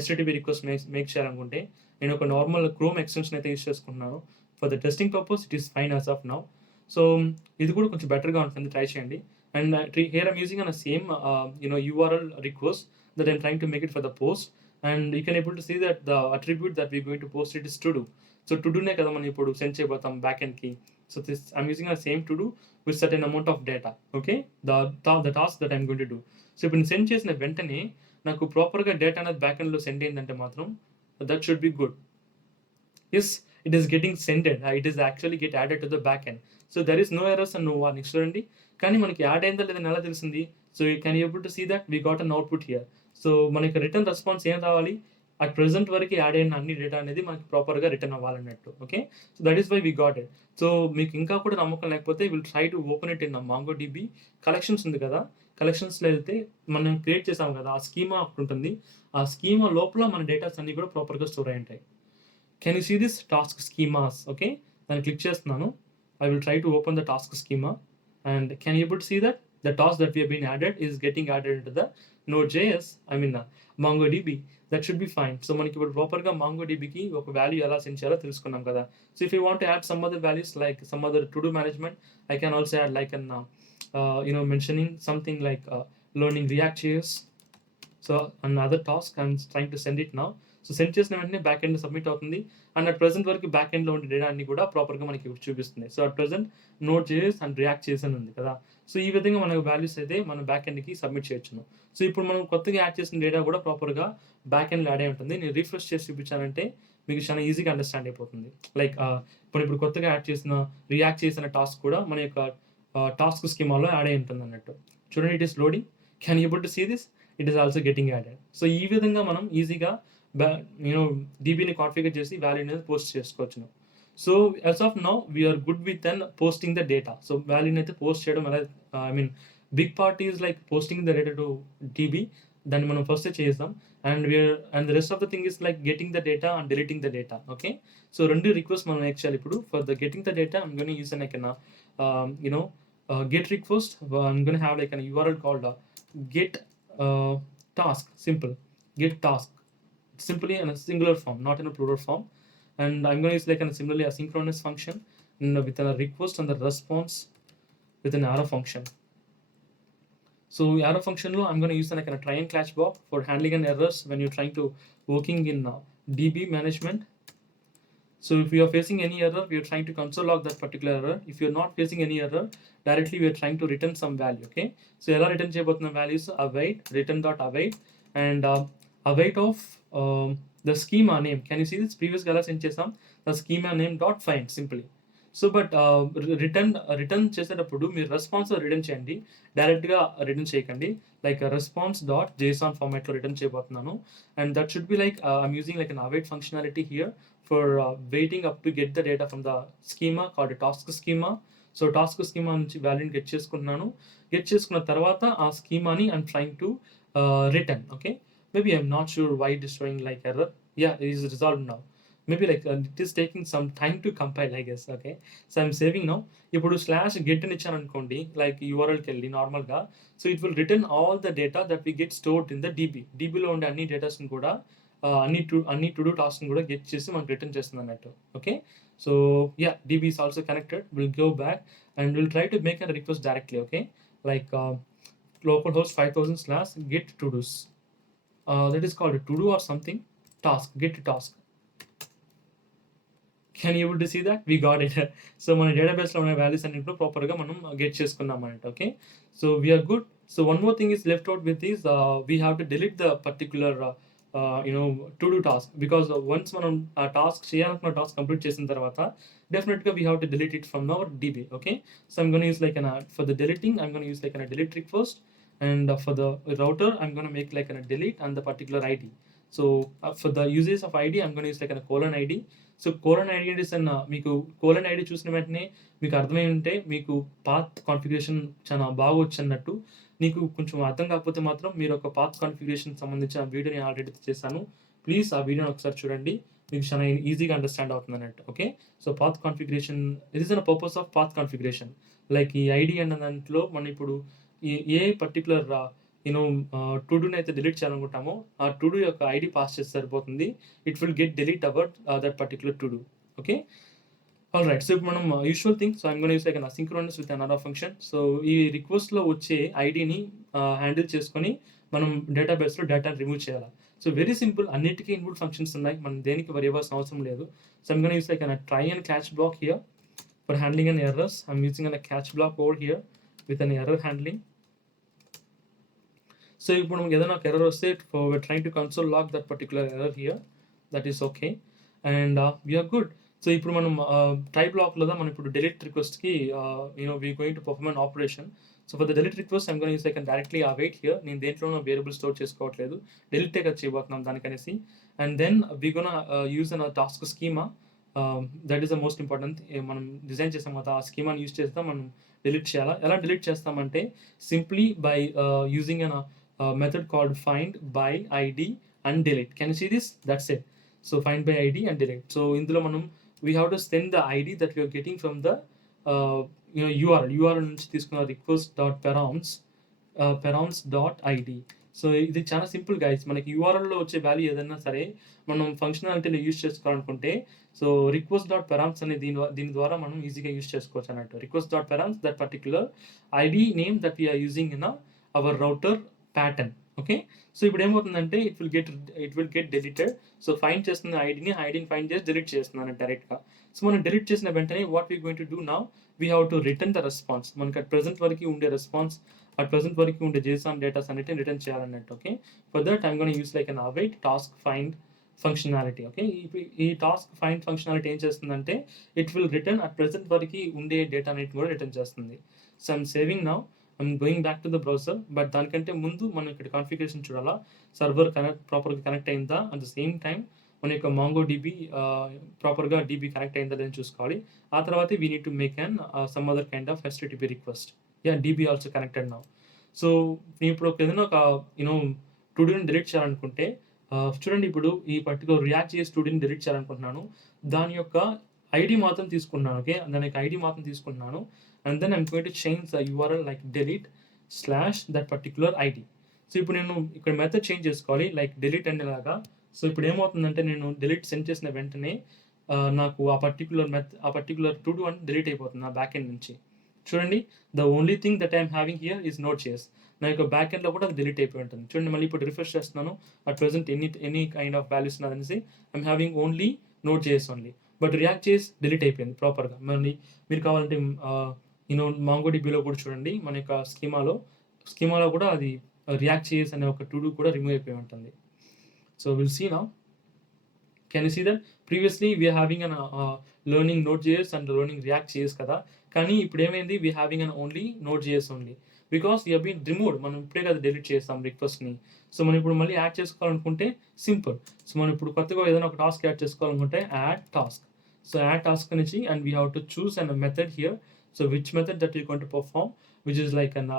HTTP రిక్వెస్ట్ మేక్ చేయాలనుకుంటే నేను ఒక నార్మల్ క్రోమ్ ఎక్స్టెన్షన్ అయితే యూస్ చేసుకుంటున్నాను. For the testing purpose it is fine as of now. So ఇది కూడా కొంచెం బెటర్గా ఉంటుంది, ట్రై చేయండి. And here I'm using an same URL request that I'm trying to make it for the post, and you can able to see that the attribute that we're going to post it is to do. So to డూనే కదా మనం ఇప్పుడు send చేయబోతాం back ఎండ్కి. So this I'm using a same to do with certain amount of data. Okay, the task that I'm going to do. So ఇప్పుడు నేను సెండ్ చేసిన వెంటనే నాకు ప్రాపర్గా డేటా అనేది బ్యాక్ ఎండ్లో సెండ్ అయిందంటే మాత్రం that should be good. Yes, it is getting sended, it is actually get added to the back end. So there is no errors and no warnings. చూడండి, కానీ మనకి యాడ్ అయిందా లేదని ఎలా తెలిసింది? So you can able to see that we got an output here. So మనకి return response ఏం రావాలి, అట్ ప్రెసెంట్ వరకు యాడ్ అయిన అన్ని డేటా అనేది మనకి ప్రాపర్గా రిటర్న్ అవ్వాలన్నట్టు. Okay, so that is why we got it. So మీకు ఇంకా కూడా నమ్మకం లేకపోతే will try to open it in MongoDB. Collections ఉంది కదా, కలెక్షన్స్లో వెళ్తే మనం క్రియేట్ చేసాం కదా ఆ స్కీమా ఒకటి ఉంటుంది. ఆ స్కీమా లోపల మన డేటాస్ అన్ని కూడా ప్రాపర్గా స్టోర్ అయి ఉంటాయి. Can you see this task schemas? Okay, దాన్ని క్లిక్ చేస్తున్నాను. I will try to open the task schema, and can you able to see that the task that we have been added is getting added into the Node.js, MongoDB. That should be fine. So మనకి ఇప్పుడు ప్రాపర్గా MongoDBకి ఒక వాల్యూ ఎలా సెండ్ చేయాలో తెలుసుకున్నాం కదా. So if you want to add some other values like some other to do management, I can also add like an mentioning something like learning React.js. So another task I'm trying to send it now. So send చేసిన వెంటనే back end submit అవుతుంది, and at present వరకు బ్యాక్ ఎండ్లో ఉండే డేటా అన్ని కూడా ప్రాపర్గా మనకి చూపిస్తుంది. So at present Node.js and React.js అని ఉంది కదా. సో ఈ విధంగా మనకు వాల్యూస్ అయితే మనం బ్యాక్ ఎండ్కి సబ్మిట్ చేయొచ్చును. సో ఇప్పుడు మనం కొత్తగా యాడ్ చేసిన డేటా కూడా ప్రాపర్గా బ్యాక్ ఎండ్లో యాడ్ అయి ఉంటుంది. నేను రిఫ్రెష్ చేసి చూపించానంటే మీకు చాలా ఈజీగా అండర్స్టాండ్ అయిపోతుంది. లైక్ ఇప్పుడు కొత్తగా యాడ్ చేసిన రియాక్ట్ చేసిన టాస్క్ కూడా మన యొక్క టాస్క్ స్కీమాలో యాడ్ అయి ఉంటుంది అన్నట్టు. చూడండి, it is loading. Can you able to see this? It is also getting added. So ఈ విధంగా మనం ఈజీగా డీబీని కాన్ఫిగర్ చేసి వాల్యూ అనేది పోస్ట్ చేసుకోవచ్చు. So as of now we're good with and posting the data. So వాల్యూని అయితే పోస్ట్ చేయడం ఎలా, I mean big part is like posting the data to DB. దాన్ని మనం ఫస్ట్ చేస్తాం. And the rest of the thing is like getting the data and deleting the data. Okay, so రెండు రిక్వెస్ట్ మనం మేక్ చేయాలి ఇప్పుడు. For the getting the data I'm going use like an get request. I'm going to have like an URL called get task. Simple get task, simply in a singular form, not in a plural form. And I'm going to use like a similarly asynchronous function with a request and the response with an arrow function. So arrow function lo I'm going to use like a try and catch block for handling an errors when you're trying to working in DB management. So if you are facing any error, we are trying to console log that particular error. If you're not facing any error, directly we are trying to return some value. Okay, so ela return cheyabothunna values await return dot await and await of the schema name. Can you see this? Previous gala send chesam the schema name dot find simply. So but return చేసేటప్పుడు మీరు response return చేయండి, డైరెక్ట్గా return చేయకండి. Like response dot JSON ఫార్మాట్లో return చేయబోతున్నాను. And that should be like I'm using like an await functionality here for waiting up to get the data from the schema called task schema. So task schema నుంచి వాల్యూని get చేసుకుంటున్నాను. Get చేసుకున్న తర్వాత ఆ స్కీమాని I'm trying to return. Okay, maybe I'm not sure why it is showing like error. Yeah, it is resolved now. Maybe like it is taking some time to compile, I guess. Okay, so I'm saving now. ఇప్పుడు slash get అని ఇచ్చాను అనుకోండి, like యూఆర్ఎల్కి వెళ్ళి నార్మల్గా, so it will return all the data that we get stored in the డీబీలో ఉండే అన్ని డేటాస్ని కూడా అన్ని టు డూ టాస్క్ని కూడా గెట్ చేసి మనకు రిటర్న్ చేస్తుంది అన్నట్టు. Okay, so yeah, DB is also connected. Will go back and will try to make a request directly. Okay, like local host 5000 slash get todos, that is called to do or something task, get task. Can you able to see that? We got it. So మన డేటాబేస్లో ఉన్న వాల్యూస్ అన్నింటిలో ప్రాపర్గా మనం get చేసుకున్నాం అన్నట్టు. Okay, so we're good. So one more thing is left out with is we have to delete the particular to do task. Because once మనం ఆ టాస్క్ చేయాలనుకున్న టాస్క్ కంప్లీట్ చేసిన తర్వాత డెఫినెట్గా we have to delete it from our DB. Okay, so I'm going to use like for the deleting I'm going to use like a delete request, and for the router I'm going to make like a delete and the particular ID. So for the uses of ID I'm going to use like a colon ID. So colon ID అంటే మీకు colon ID చూసిన వెంటనే మీకు అర్థమై ఉంటే మీకు path configuration చాలా బాగా వచ్చు అన్నట్టు. నీకు కొంచెం అర్థం కాకపోతే మాత్రం మీరు ఒక పాత్ కాన్ఫిగరేషన్ సంబంధించిన వీడియోని ఆల్రెడీ చేశాను, ప్లీజ్ ఆ వీడియోని ఒకసారి చూడండి, మీకు చాలా ఈజీగా అండర్స్టాండ్ అవుతుంది అన్నట్టు. Okay, so path configuration it is an purpose of path configuration. Like ఈ ఐడి అన్న దాంట్లో మనం ఇప్పుడు ఏ పర్టికులర్ టు డూని అయితే డిలీట్ చేయాలనుకుంటామో ఆ టు డూ యొక్క ఐడి పాస్ చేస్తే సరిపోతుంది. It will get delete about that particular to do. Okay, all right. So ఇప్పుడు మనం usual thing, so I'm gonna use like an asynchronous with another function. So ఈ రిక్వెస్ట్లో వచ్చే ఐడిని హ్యాండిల్ చేసుకొని మనం డేటాబేస్లో డేటాని రిమూవ్ చేయాలి. సో వెరీ సింపుల్, అన్నిటికీ ఇన్పుట్ ఫంక్షన్స్ ఉన్నాయి, మనం దేనికి వరి అవ్వాల్సిన అవసరం లేదు. So I'm gonna use like an try and catch black here for handling an errors. I'm using an catch black over here with an error handling. So ఇప్పుడు మనకి ఏదైనా ఎర్రర్ వస్తే we're trying to console log that particular error here, that is okay, and we are good. So ఇప్పుడు మనం ట్రై బ్లాక్లో మనం ఇప్పుడు delete రిక్వెస్ట్కి we going to perform an operation. So for the delete request I'm going to use like directly await here. నేను దేంట్లోనూ variable store చేసుకోవట్లేదు, delete కదా చేయబోతున్నాం దానికనేసి. And then we gonna use an task schema. That is the most important. మనం design చేసాం కదా, ఆ స్కీమాని యూజ్ చేస్తాం మనం డిలీట్ చేయాలా. ఎలా డిలీట్ చేస్తామంటే simply by using an method called find by id and delete. Can you see this? That's it. So find by id and delete. So indulo manam we have to send the id that we are getting from the url nunchi తీసుకున్న request.params.id. So ఇది చాలా simple guys. మనకి యూఆర్ఎల్లో వచ్చే వాల్యూ ఏదైనా సరే మనం ఫంక్షనాలిటీలో యూజ్ చేసుకోవాలనుకుంటే సో request.params అనే దీని ద్వారా మనం ఈజీగా యూజ్ చేసుకోవచ్చు అన్నట్టు. request.params, that particular id name that we are using in our router pattern. Okay, so ఇప్పుడు ఏమవుతుందంటే it will get deleted. So find చేస్తున్న ఐడిని ఫైండ్ చేసి డిలీట్ చేస్తున్నాను డైరెక్ట్గా. సో మనం డిలీట్ చేసిన వెంటనే what we going to do now, we have to return the response. మనకి అట్ ప్రెసెంట్ వరకు ఉండే రెస్పాన్స్, అట్ ప్రెసెంట్ వరకు ఉండే JSON డేటాస్ అన్నిటిని రిటర్న్ చేయాలన్నట్టు. Okay, for that I'm gonna use like an await task find functionality. Okay, ఈ task find functionality ఏం చేస్తుందంటే it will return at present వరకు ఉండే డేటా అన్నిటిని కూడా రిటర్న్ చేస్తుంది. So I'm saving now I'm going back to the browser. But దానికంటే ముందు మనం ఇక్కడ కాన్ఫిగరేషన్ చూడాలా, సర్వర్ ప్రాపర్గా కనెక్ట్ అయిందా, అట్ ద సేమ్ టైం మన యొక్క మాంగో డీబీ ప్రాపర్గా డీబీ కనెక్ట్ అయిందా అని చూసుకోవాలి. ఆ తర్వాత we need to make an some other kind of HTTP request. DB also connected now. So నేను ఇప్పుడు ఏదైనా ఒక టుడోని డిలీట్ చేయాలనుకుంటే, చూడండి ఇప్పుడు ఈ పర్టికులర్ రియాక్ట్ చేసి టుడోని డిలీట్ చేయాలనుకుంటున్నాను. దాని యొక్క ఐడి మాత్రం తీసుకున్నాను. ఓకే, దాని యొక్క ఐడి మాత్రం తీసుకున్నాను. And then I'm going to change the URL like delete / that particular ID. సో ఇప్పుడు నేను ఇక్కడ మెథడ్ చేంజ్ చేసుకోవాలి, లైక్ delete అనేలాగా. సో ఇప్పుడు ఏమవుతుందంటే నేను delete సెండ్ చేసిన వెంటనే నాకు ఆ పర్టికులర్ టు డూ అని డిలీట్ అయిపోతుంది నా బ్యాక్ ఎండ్ నుంచి. చూడండి, the only thing that I'm having here is Node.js. నా యొక్క బ్యాక్ ఎండ్లో కూడా అది డిలీట్ అయిపోయి ఉంటుంది. చూడండి, మళ్ళీ ఇప్పుడు రిఫ్రెష్ చేస్తున్నాను. At present any kind of values ఉన్నదనేసి I'm having only Node.js only. But React.js delete అయిపోయింది ప్రాపర్గా. మళ్ళీ మీరు కావాలంటే MongoDBలో కూడా చూడండి, మన యొక్క స్కీమాలో కూడా అది React.js అనే ఒక టు డూ కూడా రిమూవ్ అయిపోయి ఉంటుంది. So will see now. Can you see that? Previously we are having an learning Node.js and learning React.js కదా, కానీ ఇప్పుడు ఏమైంది, we having an only Node.js only because we have been removed. మనం ఇప్పుడే కదా డిలీట్ చేస్తాం రిక్వెస్ట్ని. సో మనం ఇప్పుడు మళ్ళీ యాడ్ చేసుకోవాలనుకుంటే సింపుల్. సో మనం ఇప్పుడు కొత్తగా ఏదైనా ఒక టాస్క్ యాడ్ చేసుకోవాలనుకుంటే add task. So add task నుంచి and we have to choose an method here. So which method that you going to perform, which is like an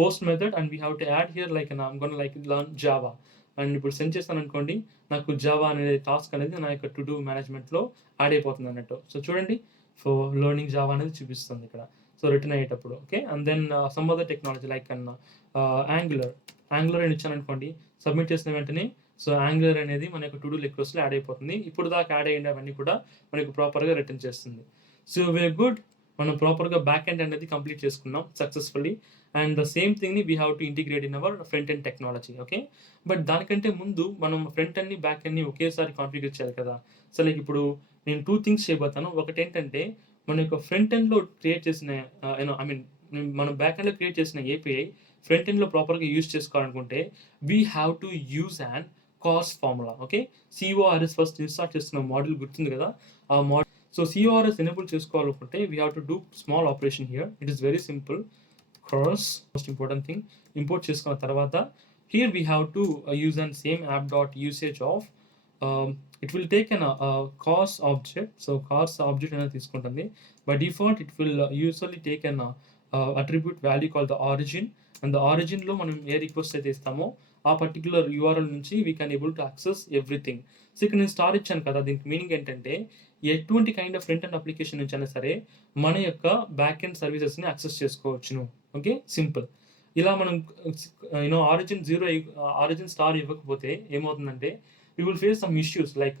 post method, and we have to add here like I'm gonna like learn Java. And ఇప్పుడు send చేస్తాను అనుకోండి, నాకు జావా అనేది టాస్క్ అనేది నా యొక్క to do మేనేజ్మెంట్లో యాడ్ అయిపోతుంది అన్నట్టు. సో చూడండి, ఫర్ లెర్నింగ్ జావా అనేది చూపిస్తుంది ఇక్కడ. సో రిటర్న్ అయ్యేటప్పుడు. Okay, and then some other technology like Angular అని ఇచ్చాను అనుకోండి, సబ్మిట్ చేసిన వెంటనే సో యాంగులర్ అనేది మన యొక్క టు డూ రిక్వెస్ట్లో యాడ్ అయిపోతుంది. ఇప్పుడు దాకా యాడ్ అయ్యింది అవన్నీ కూడా మనకు ప్రాపర్గా రిటర్న్ చేస్తుంది. So we're good. మనం ప్రాపర్గా బ్యాక్ ఎండ్ అనేది కంప్లీట్ చేసుకున్నాం సక్సెస్ఫుల్లీ. అండ్ ద సేమ్ థింగ్ని we have to integrate in our front end technology. Okay, but దానికంటే ముందు మనం ఫ్రంట్ ఎండ్ని బ్యాక్ ఎండ్ని ఒకేసారి కాన్ఫిగర్ చేయాలి కదా. సో లైక్ ఇప్పుడు నేను 2 థింగ్స్ చేయబోతాను. ఒకటి ఏంటంటే మన యొక్క ఫ్రంట్ ఎండ్లో క్రియేట్ చేసిన మనం బ్యాక్ ఎండ్లో క్రియేట్ చేసిన API ఫ్రంట్ ఎండ్లో ప్రాపర్గా యూజ్ చేసుకోవాలనుకుంటే we have to use and cos formula. Okay, CORS first install చేస్తున్న మోడల్ గుర్తుంది కదా, ఆ మోడల్. సో CORS ఎనేబుల్ చేసుకోవాలనుకుంటే we have to do small operation here. It is very simple. cross, most important thing, import చేసుకున్న తర్వాత here we have to use an same app.usage of it will take an cos object. So cos object అనేది తీసుకుంటుంది. By default it will usually take an attribute value called the origin, and the origin లో మనం ఏ రిక్వెస్ట్ అయితే ఇస్తామో ఆ particular URL నుంచి we can able to access everything. So ఇక్కడ నేను స్టార్ ఇచ్చాను కదా, దీనికి మీనింగ్ ఏంటంటే ఎటువంటి kind of front end application నుంచి అయినా సరే మన యొక్క బ్యాక్ ఎండ్ సర్వీసెస్ని యాక్సెస్ చేసుకోవచ్చును. Okay, simple. ఇలా మనం ఆరిజిన్ స్టార్ ఇవ్వకపోతే ఏమవుతుందంటే we will face some issues like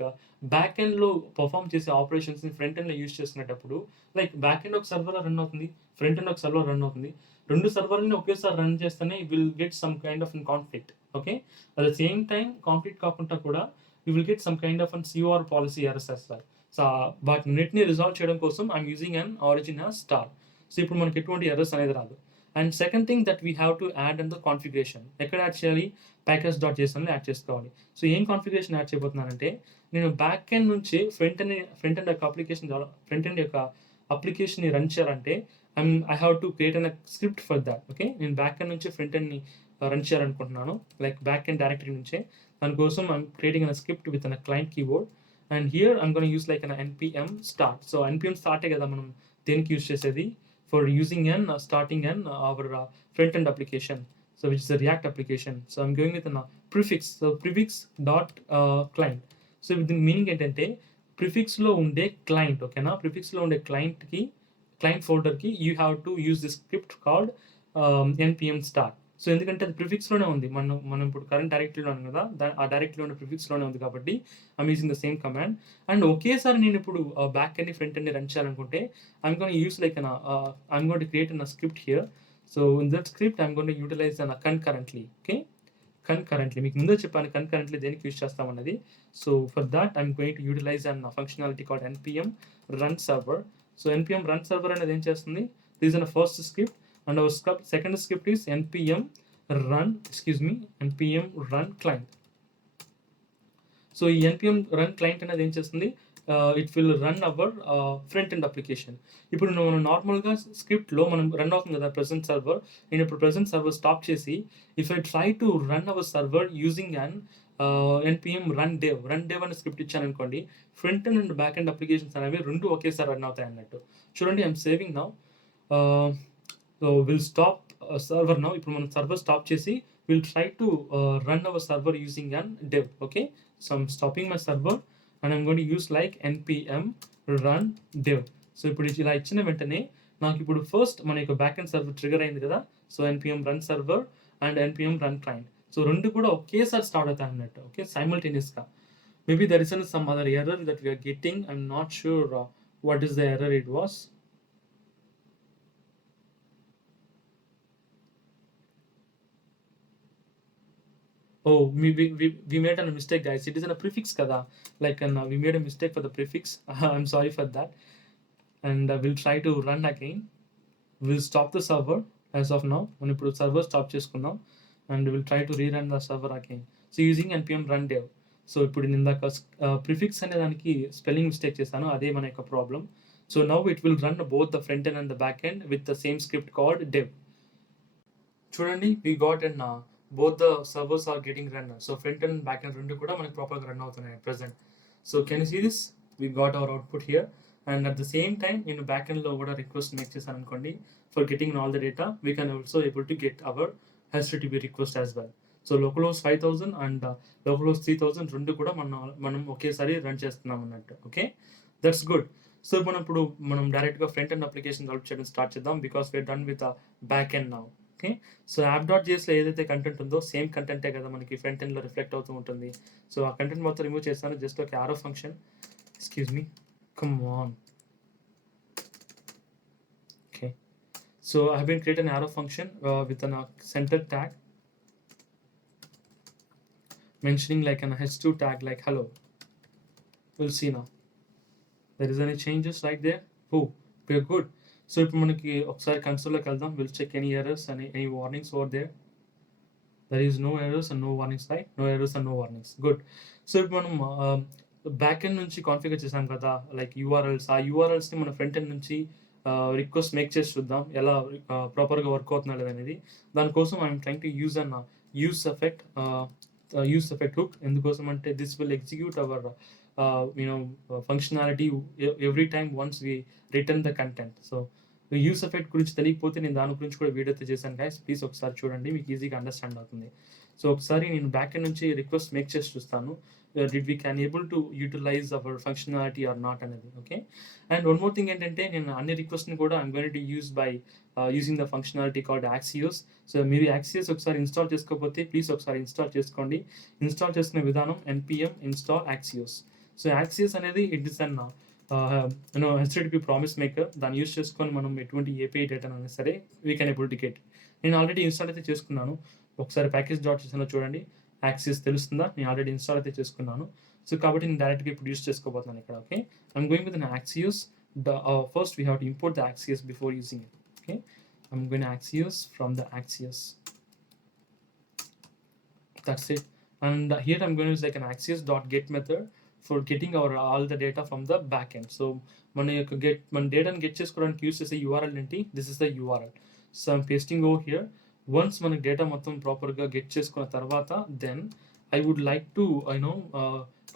back ఎండ్లో పర్ఫామ్ చేసే ఆపరేషన్స్ని ఫ్రంట్ ఎండ్లో యూజ్ చేసుకునేటప్పుడు లైక్ బ్యాక్ ఎండ్ ఒక సర్వర్ రన్ అవుతుంది, ఫ్రంట్ ఎండ్ ఒక సర్వర్ రన్ అవుతుంది. 2 సర్వర్ని ఒకేసారి రన్ చేస్తేనే will get some kind of conflict. Okay, at the same time conflict కాకుండా కూడా we will get some kind of COR policy errors sir. So వాటిన్నిటిని రిజాల్వ్ చేయడం కోసం I'm using an origin as star. So ఇప్పుడు మనకి ఎటువంటి ఎర్రర్స్ అనేది రాదు. And second thing that we have to add and the configuration. ఎక్కడ యాడ్ చేయాలి, package.json లో యాడ్ చేసుకోవాలి. సో ఏం కాన్ఫిగరేషన్ యాడ్ చేయబోతున్నానంటే నేను బ్యాక్ ఎండ్ నుంచి ఫ్రంట్ ఎండ్ యొక్క అప్లికేషన్ని రన్ చేయాలంటే I have to create an script for that. Okay, నేను బ్యాక్ ఎండ్ నుంచి ఫ్రంట్ ఎండ్ని రన్ చేయాలనుకుంటున్నాను, లైక్ బ్యాక్ ఎండ్ డైరెక్టరీ నుంచే. దానికోసం I'm creating an script with an client keyboard. And here I'm gonna use like an npm start. So npm స్టార్టే కదా మనం దేనికి యూజ్ చేసేది, for using and starting and our front end application, so which is a React application. So I'm going with a prefix. So prefix dot client. So with the meaning ఏంటంటే prefix లో ఉండే client. ఓకేనా, prefix లో ఉండే client folder కి you have to use this script called npm start. So ఎందుకంటే అది ప్రిఫిక్స్లోనే ఉంది, మనం ఇప్పుడు కరెంట్ డైరెక్టరీలో ఉంది కదా, ఆ డైరెక్టరీలో ఉన్న ప్రిఫిక్స్లోనే ఉంది కాబట్టి I'm using the same command. And ఒకేసారి నేను ఇప్పుడు బ్యాక్ ఎండ్ని ఫ్రంట్ ఎండ్ని రన్ చేయాలనుకుంటే I'm gone use like I'm gone to create an script here. So in that script I'm gone to utilize an concurrently. Okay, concurrently మీకు ముందే చెప్పాను concurrently దేనికి యూజ్ చేస్తామన్నది. So for that I'm going to utilize an functionality called npm run server. So npm run server అనేది ఏం చేస్తుంది, this is an first script. And our second script is npm run client. So ఈ npm run client అనేది ఏం చేస్తుంది, it will run our front end application. ఇప్పుడు మనం నార్మల్గా స్క్రిప్ట్లో మనం రన్ అవుతుంది కదా ప్రెసెంట్ సర్వర్. నేను ఇప్పుడు ప్రెసెంట్ సర్వర్ స్టాప్ చేసి if I try to run our server using an npm run dev అనే స్క్రిప్ట్ ఇచ్చాను అనుకోండి, front end and back end applications అనేవి రెండు ఒకేసారి రన్ అవుతాయి అన్నట్టు. చూడండి, I'm saving now. So will stop server now. ఇప్పుడు మనం సర్వర్ స్టాప్ చేసి will try to run our server using an dev. Okay, so I'm stopping my server and I'm going to use like npm run dev. So ఇప్పుడు ఇలా ఇచ్చిన వెంటనే నాకు ఇప్పుడు ఫస్ట్ మన యొక్క బ్యాక్ ఎండ్ సర్వర్ ట్రిగర్ అయింది కదా. So npm run server and npm run client, so రెండు కూడా ఒకేసారి స్టార్ట్ అవుతాయి అన్నట్టు. ఓకే, సైమల్టేనియస్గా. Maybe there is some other error that we're getting. I'm not sure what is the error it was. Oh, we made a mistake, guys. It is a prefix kada. Like we made a mistake for the prefix. I'm sorry for that. And we'll try to run again. We'll stop the server as of now. When you put server stop cheskundam, and we'll try to rerun the server again. So using npm run dev. So ఇప్పుడు నేను ఇందాక ప్రిఫిక్స్ అనే దానికి spelling mistake చేశాను, అదే మన యొక్క problem. So now it will run both the front end and the back end with the same script called dev. చూడండి, we got an both the servers are getting run. So front end and back end రెండు కూడా మనకి ప్రాపర్గా రన్ అవుతున్నాయి present. So can you see this? We got our output here, and at the same time నేను బ్యాక్ ఎండ్లో కూడా request make చేశాను అనుకోండి for getting all the data. We can also able to get our HTTP request as well. So localhost 5000 and localhost 3000 రెండు కూడా మనం ఒకేసారి రన్ చేస్తున్నాం అన్నట్టు. Okay, that's good. సో మనం డైరెక్ట్గా ఫ్రంట్ ఎండ్ అప్లికేషన్ డెవలప్ చేయడం స్టార్ట్ చేద్దాం, because we're done with back end now. Okay, so app.jsలో ఏదైతే కంటెంట్ ఉందో సేమ్ కంటెంటే కదా మనకి ఫ్రంట్ ఎండ్లో రిఫ్లెక్ట్ అవుతూ ఉంటుంది. సో ఆ కంటెంట్ మొత్తం రిమూవ్ చేస్తాను, జస్ట్ ఒక arrow function. Excuse me, come on. Okay, so I have been create an arrow function with a center tag mentioning like an h2 tag like hello. We'll see now. There is any changes right there? Oh, we're good. So ఇప్పుడు మనకి ఒకసారి కన్సోల్లోకి వెళ్దాం. Will check any errors and any warnings over there. There is no errors and no warnings, right? No errors and no warnings, good. So ఇప్పుడు మనం back end నుంచి కాన్ఫిగర్ చేసాం కదా, లైక్ యూఆర్ఎల్స్. ఆ యూఆర్ఎల్స్ని మన ఫ్రంట్ ఎండ్ నుంచి రిక్వెస్ట్ మేక్ చేసి చూద్దాం ఎలా ప్రాపర్గా వర్క్ అవుతున్నా లేదనేది. దానికోసం I'm trying to use an use effect hook. ఎందుకోసం అంటే this will execute our functionality every time once we return the content. So use effect గురించి తెలియకపోతే నేను దాని గురించి కూడా వీడియో అయితే చేశాను గైస్, ప్లీజ్ ఒకసారి చూడండి, మీకు ఈజీగా అండర్స్టాండ్ అవుతుంది. సో ఒకసారి నేను బ్యాక్ ఎండ్ నుంచి రిక్వెస్ట్ మేక్ చేసి చూస్తాను, did we can able to utilize our functionality or not అనేది. Okay, and one more thing ఏంటంటే నేను అన్ని రిక్వెస్ట్ని కూడా I'm going to use by using the functionality called axios. So మీరు యాక్సియోస్ ఒకసారి ఇన్స్టాల్ చేసుకోకపోతే ప్లీజ్ ఒకసారి ఇన్స్టాల్ చేసుకోండి. ఇన్స్టాల్ చేసుకునే విధానం npm install axios. సో యాక్సియస్ అనేది it is an HTTP promise maker. దాన్ని యూస్ చేసుకొని మనం ఎటువంటి ఏపీఐ డేటా అయినా సరే we can able to get. నేను ఆల్రెడీ ఇన్స్టాల్ అయితే చేసుకున్నాను. ఒకసారి ప్యాకేజ్.json చూడండి, యాక్సియస్ తెలుస్తుందా? నేను ఆల్రెడీ ఇన్స్టాల్ అయితే చేసుకున్నాను. సో కాబట్టి నేను డైరెక్ట్గా ఇప్పుడు యూస్ చేసుకోబోతున్నాను ఇక్కడ. Okay, I'm going with an axios. First we have to import the axios before using it. Okay, I'm going axios from the axios. That's it. And here I'm going to use like an axios.get method for getting all the data from the backend. So మన డేటాని గెట్ చేసుకోవడానికి యూస్ చేసే URL ఏంటి? This is the URL. So I'm pasting over here. Once మనకి data మొత్తం ప్రాపర్గా get చేసుకున్న తర్వాత then I would like to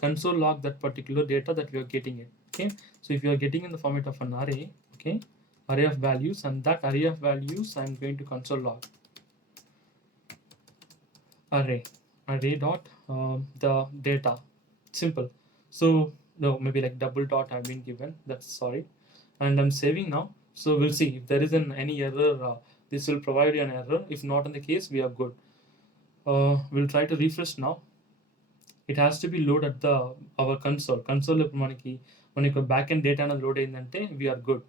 console log that particular data that we're getting it. Okay, so if you're getting in the format of an array, okay, array of values, and that array of values I'm going to console log array dot the data. Simple. So no, maybe like double dot I've been given, that's sorry, and I'm saving now. So we'll see if there is any error. This will provide you an error. If not in the case, we are good. We'll try to refresh now. It has to be load at our console. ఇప్పుడు మనకి back end data అనేది లోడ్ అయిందంటే we are good.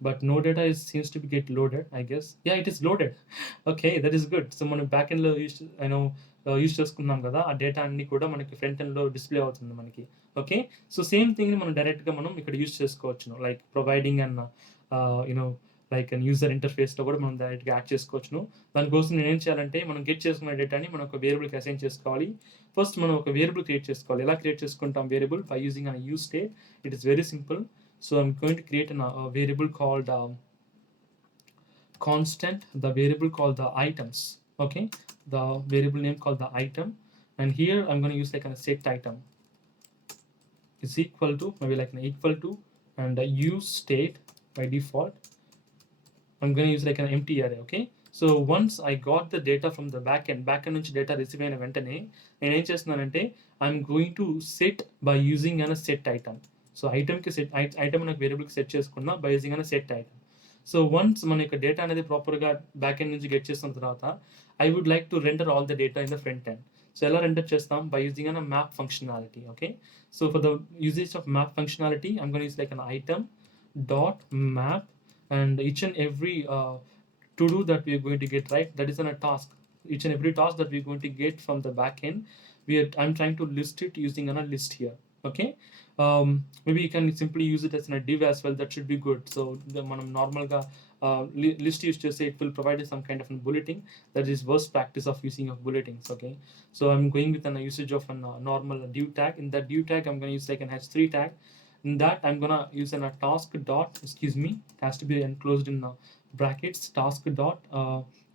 But no data seems to be get loaded, I guess. Yeah, it is loaded. Okay, that is good. So మనం బ్యాక్ ఎండ్లో యూస్ చేసుకున్నాం కదా, ఆ డేటా అన్ని కూడా మనకి ఫ్రంట్ ఎండ్లో డిస్ప్లే అవుతుంది మనకి. ఓకే, సో సేమ్ థింగ్ని మనం డైరెక్ట్గా మనం ఇక్కడ యూస్ చేసుకోవచ్చు, like providing and like user ఇంటర్ఫేస్లో కూడా మనం డైరెక్ట్గా యాడ్ చేసుకోవచ్చును. దానికోసం నేను ఏం చేయాలంటే మనం గెట్ చేసుకున్న డేటాని మనం ఒక వేరియబుల్కి అసైన్ చేసుకోవాలి. ఫస్ట్ మనం ఒక వేరియబుల్ క్రియేట్ చేసుకోవాలి. ఎలా క్రియేట్ చేసుకుంటాం variable? By using an use state. It is very simple. So I'm going to create an variable called constant, the variable called the items. Okay, the variable name called the item, and here I'm going to use like a set item is equal to, maybe like an equal to, and use state by default I'm going to use like an empty array. Okay, so once I got the data from the backend నుంచి data receive అయిన వెంటనే నేను ఏం చేస్తున్నానంటే I'm going to set by using an set item. So ఐటమ్కి set item నాకు వేరియబుల్కి set చేసుకున్నా by using an set item. So once మన యొక్క డేటా అనేది ప్రాపర్గా బ్యాక్ ఎండ్ నుంచి గెట్ చేసిన తర్వాత I would like to render all the data in the front end. So ఎలా రెండర్ చేస్తాం? By using an map functionality. Okay, so for the usage of map functionality I'm gonna use like an item dot map, and each and every to do that we are going to get, right, that is on a task. Each and every task that we are going to get from the back end, I'm trying to list it using a list here. Okay, maybe you can simply use it as in a div as well. That should be good. So the manam normal ga list used to say it will provide some kind of a bulleting. That is worst practice of using of bulletins. Okay, so I'm going with a usage of a normal div tag. In that div tag I'm going to use like an h3 tag. In that I'm gonna use a task dot, excuse me, it has to be enclosed in brackets, task dot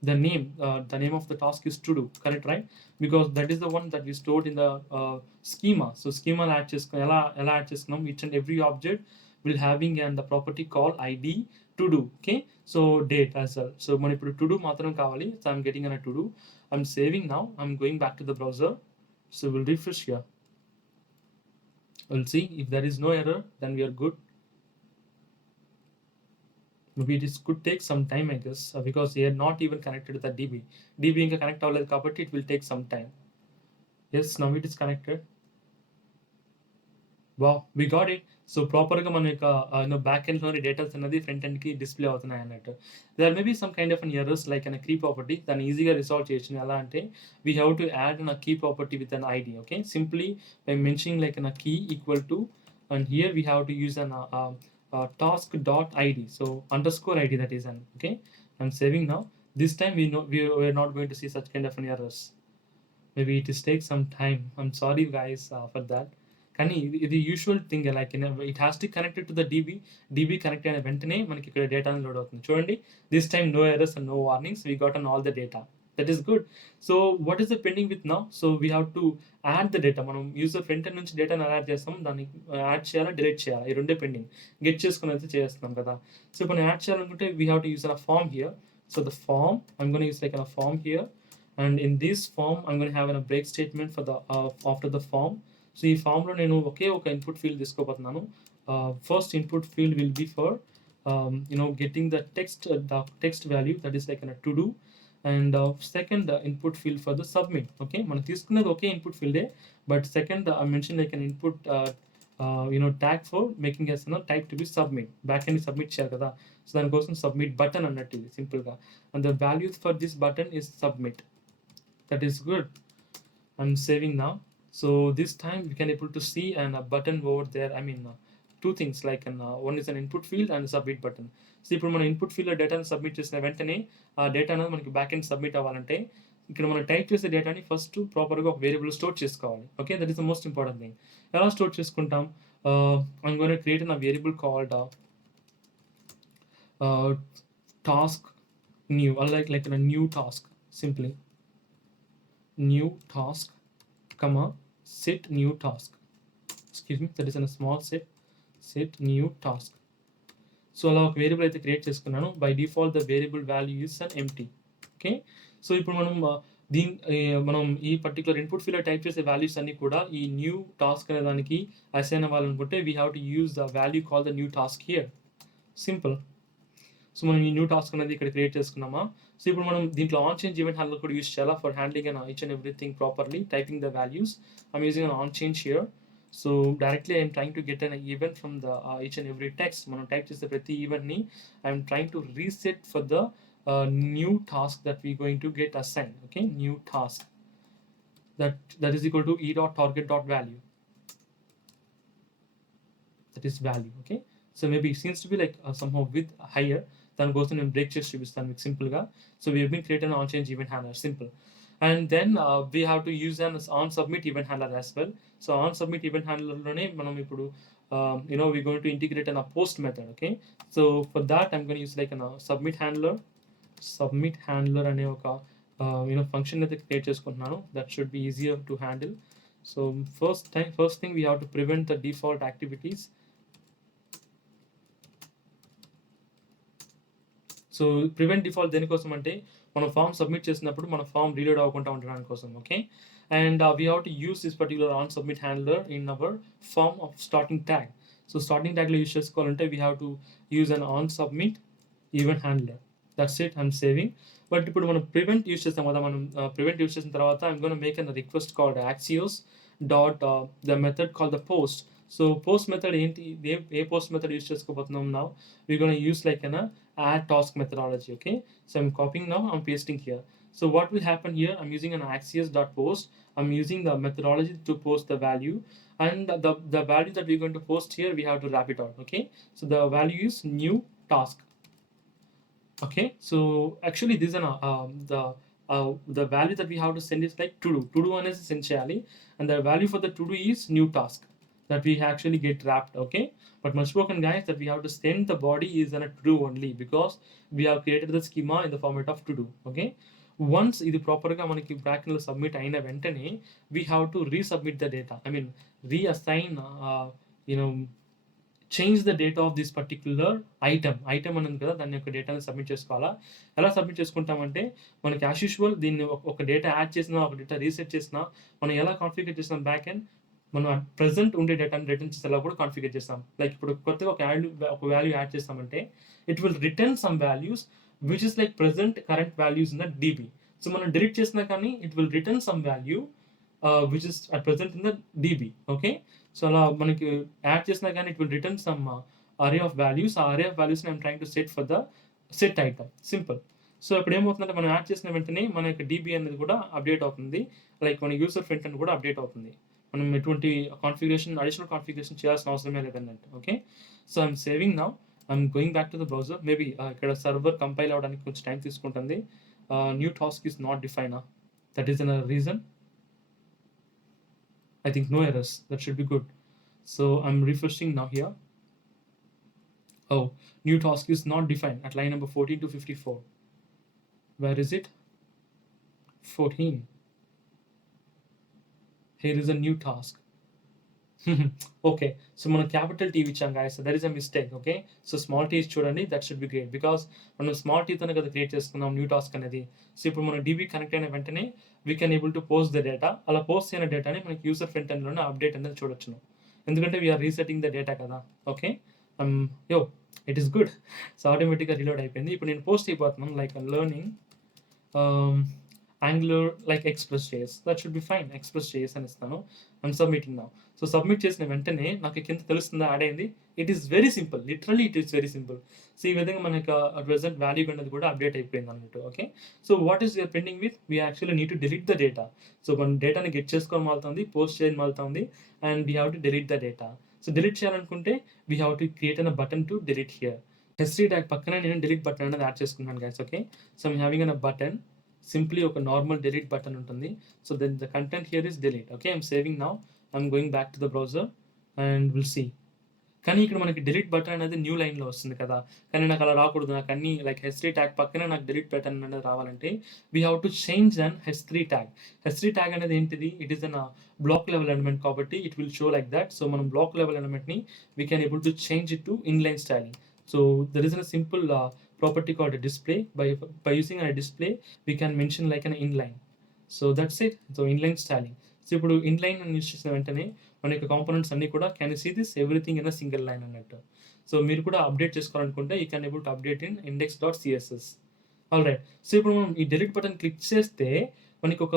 the name of the task is to do, correct, right? Because that is the one that we stored in the schema. So schema add cheskuna ela add cheskunam, each and every object will having and the property called id to do. Okay, so date as well. So man ipudu to do matram kavali, so I'm getting a to do. I'm saving now. I'm going back to the browser. So we'll refresh here. We'll see if there is no error, then we are good. Maybe it could take some time, I guess, because they are not even connected to the DB inga connect avvaladu kabatti it will take some time. Yes, now it is connected. Wow, we got it. So proper ga mana yokka back end loni data anadi front end ki display avutunnayi annattu. There may be some kind of an errors like a key property, then easy ga resolve cheyachunu. Ela ante we have to add a key property with an id. Okay, simply by mentioning like a key equal to, and here we have to use an task dot id, so underscore id, that is an. Okay, I'm saving now. This time we are not going to see such kind of an errors. Maybe it is take some time. I'm sorry guys for that. కానీ ఇది usual thing, like it has to connected to the DB connect అయిన వెంటనే మనకి ఇక్కడ data load అవుతుంది. చూడండి, this time no errors and no warnings, we got on all the data. That is good. So what is the pending with now? So we have to add the data. మనం user front end నుంచి డేటాను యాడ్ చేస్తాం, దాన్ని యాడ్ చేయాలా, డిలీట్ చేయాలా, ఈ రెండే pending. Get చేసుకుని అయితే చేస్తున్నాం కదా. సో ఇప్పుడు యాడ్ చేయాలనుకుంటే we have to use a form here. So the form I'm gonna use like a form here, and in this form I'm gonna have a break statement for the after the form. So ఈ ఫామ్లో నేను ఒకే ఒక input field తీసుకోబోతున్నాను. First input field will be for getting the text value, that is like to do, and second input field for the submit. Okay, మనం తీసుకున్నది ఒకే input ఫీల్డే, but second I mention like input tag for making as type to be submit. Back end submit చేయాలి కదా, so దానికోసం submit button అన్నట్టు ఇది సింపుల్గా, and the values for this button is submit. That is good. I'm saving now. So this time we can able to see and a button over there. I mean two things, like one is an input field and a submit button. So ఇప్పుడు మనం ఇన్పుట్ ఫీల్డ్లో డేటాను సబ్మిట్ చేసిన వెంటనే ఆ డేటా అనేది మనకి back end submit అవ్వాలంటే ఇక్కడ మనం టైప్ చేసే డేటాని ఫస్ట్ ప్రాపర్గా ఒక వేరియబుల్ స్టోర్ చేసుకోవాలి. Okay, that is the most important thing. ఎలా స్టోర్ చేసుకుంటాం? I'm gonna create a variable called task new, or like a new task, simply new task comma set new task, excuse me, that is in a small set new task. So అలా ఒక variable అయితే create చేసుకున్నాను. By default the variable value is an empty. Okay, so ఇప్పుడు మనం ఈ particular input field type చేసే values అన్ని కూడా ఈ న్యూ టాస్క్ అనే దానికి అసైన్ అవ్వాలనుకుంటే we have to use the value call the new task here. Simple. So మనం ఈ న్యూ టాస్క్ అనేది ఇక్కడ క్రియేట్ చేసుకున్నామా. సో ఇప్పుడు మనం దీంట్లో ఆన్ చేంజ్ ఈవెంట్ హ్యాండ్లర్ కూడా యూస్ చేయాలా for handling and each and everything properly typing the values. I'm using an on change here. So directly I'm trying to get an event from the each and every text. మనం type చేసే ప్రతి ఈవెంట్ని I'm trying to reset for the new task that we going to get assign. Okay, new task that is equal to e.target.value. That is value. Okay, so maybe it seems to be like somehow with higher. దానికోసం నేను బ్రేక్ చేసి చూపిస్తాను మీకు సింపుల్గా. So we have been created on change event handler, simple. And then we have to use an on submit event handler as well. So on submit event handler lone manam ippudu we're going to integrate a post method. Okay, so for that I'm going to use like a submit handler ane oka function అయితే క్రియేట్ చేసుకుంటున్నాను. that should be easier to handle. So first thing we have to prevent the default activities. So prevent default దేనికోసం అంటే మనం form submit చేసినప్పుడు మన form reload అవ్వకుండా ఉండడానికి కోసం. Okay, and we have to use this particular on submit handler in our form of starting tag. So starting ట్యాగ్లో use చేసుకోవాలంటే we have to use an on submit event handler. That's it, I'm saving. But ఇప్పుడు మనం prevent use చేస్తాం కదా, మనం prevent use చేసిన తర్వాత I'm gonna make an request called Axios dot the method call the post. So post method ఏంటి, ఏ post method use చేసుకోబోతున్నాం? Now we gonna use like an add task methodology. Okay, so I'm copying now, I'm pasting here. So what will happen here, I'm using an axios.post. I'm using the methodology to post the value, and the value that we're going to post here, we have to wrap it out. Okay, so the value is new task. Okay, so actually this is the value that we have to send is like to do one is essentially, and the value for the to do is new task that we actually get wrapped. Okay, but much spoken guys, that we have to send the body is in a to do only, because we have created the schema in the format of to do. Okay, once ఇది ప్రాపర్గా మనకి బ్రాకెట్లో సబ్మిట్ అయిన వెంటనే we have to resubmit the data. I mean reassign change the data of this particular item అని ఉంది కదా, దాని యొక్క డేటాని సబ్మిట్ చేసుకోవాలా. ఎలా సబ్మిట్ చేసుకుంటామంటే మనకి యాజ్ యూజువల్ దీన్ని ఒక డేటా యాడ్ చేసినా, ఒక డేటా రీసెట్ చేసినా, మనం ఎలా కాన్ఫిగర్ చేసినాం బ్యాక్ ఎండ్, మనం ప్రెసెంట్ ఉండే డేటాని రిటర్న్ చేసేలా కూడా కాన్ఫిగర్ చేస్తాం. లైక్ ఇప్పుడు కొత్తగా ఒక వాల్యూ యాడ్ చేస్తామంటే it will return some values which is like present current values in the DB. So మనం డిలీట్ చేసినా కానీ it will return some value which is at present in the DB. Okay, so అలా మనకి add చేసినా కానీ it will return some array of values. ఆ array of వాల్యూస్ని I'm trying to set for the set item, simple. So ఇప్పుడు ఏమవుతుందంటే మనం యాడ్ చేసిన వెంటనే మన యొక్క డీబీ అనేది కూడా అప్డేట్ అవుతుంది, లైక్ మన యూసర్ ఫ్రంట్ ఎండ్ కూడా అప్డేట్ అవుతుంది. మనం ఎటువంటి అడిషనల్ కాన్ఫిగరేషన్ చేయాల్సిన అవసరమే లేదన్నట్టు. Okay, so I'm saving now, I'm going back to the browser. Maybe ఇక్కడ సర్వర్ కంపైల్ అవ్వడానికి కొంచెం టైం తీసుకుంటుంది. New task is not define, that is an reason. I think no errors, that should be good. So I'm refreshing now here. Oh, new task is not defined at line number 14 to 54. Where is it? 14. Here is a new task. Okay, so మనం capital T ఇచ్చాం guys, so there is a mistake. Okay, so small t చూడండి, that should be great, because మనం small tea తోనే కదా క్రియేట్ చేసుకున్నాం new task అనేది. సో ఇప్పుడు మనం డీబీ కనెక్ట్ అయిన వెంటనే we can able to post the data. అలా పోస్ట్ అయిన డేటాని మనకి యూసర్ ఫ్రంట్ ఎండ్లోనే అప్డేట్ అనేది చూడొచ్చును, ఎందుకంటే వీఆర్ రీసెటింగ్ ద డేటా కదా. Okay, it is good. So ఆటోమేటిక్గా రీలోడ్ అయిపోయింది. ఇప్పుడు నేను పోస్ట్ అయిపోతున్నాను like learning Angular like Express.js. That should be fine. Express.js అని ఇస్తాను. I'm submitting now. So submit చేసిన వెంటనే నాకు కింద తెలుస్తుందా యాడ్ అయింది. It is very simple, literally it is very simple. So ఈ విధంగా మనకి ప్రెసెంట్ వాల్యూ అనేది కూడా అప్డేట్ అయిపోయింది అన్నట్టు. Okay, so what is your pending with, we actually need to delete the data. So మన డేటాని గెట్ చేసుకోవడం మాలుతుంది, పోస్ట్ చేయడం మాలుతుంది, and we have to delete the data. So delete చేయాలనుకుంటే we have to create an button to delete here. History tag పక్కనే నేను delete button అనేది యాడ్ చేసుకున్నాను guys. Okay, so I'm having an button, simply ఒక normal delete button ఉంటుంది. So then the content here is delete. Okay, I'm saving now, I'm going back to the browser and will see. కానీ ఇక్కడ మనకి delete button అనేది న్యూ లైన్లో వస్తుంది కదా, కానీ నాకు అలా రాకూడదు. నాకు అన్ని లైక్ హెస్టరీ ట్యాగ్ పక్కనే నాకు డిలీట్ బటన్ అనేది రావాలంటే we have to change an history tag. History tag అనేది ఏంటిది, it is an block level element కాబట్టి it will show like that. So మనం బ్లాక్ లెవెల్ ఎలిమెంట్ని we can able to change it to inline styling. So there is a simple property called a display. By using a display, we can mention like an inline. So that's it. So inline styling. So ఇప్పుడు inline అని use చేసిన వెంటనే మన యొక్క components అన్ని కూడా can see this everything in a single line అన్నట్టు. So మీరు కూడా అప్డేట్ చేసుకోవాలనుకుంటే you can able to update in index.css. All right, so ఇప్పుడు మనం ఈ డిలీట్ బటన్ క్లిక్ చేస్తే మనకి ఒక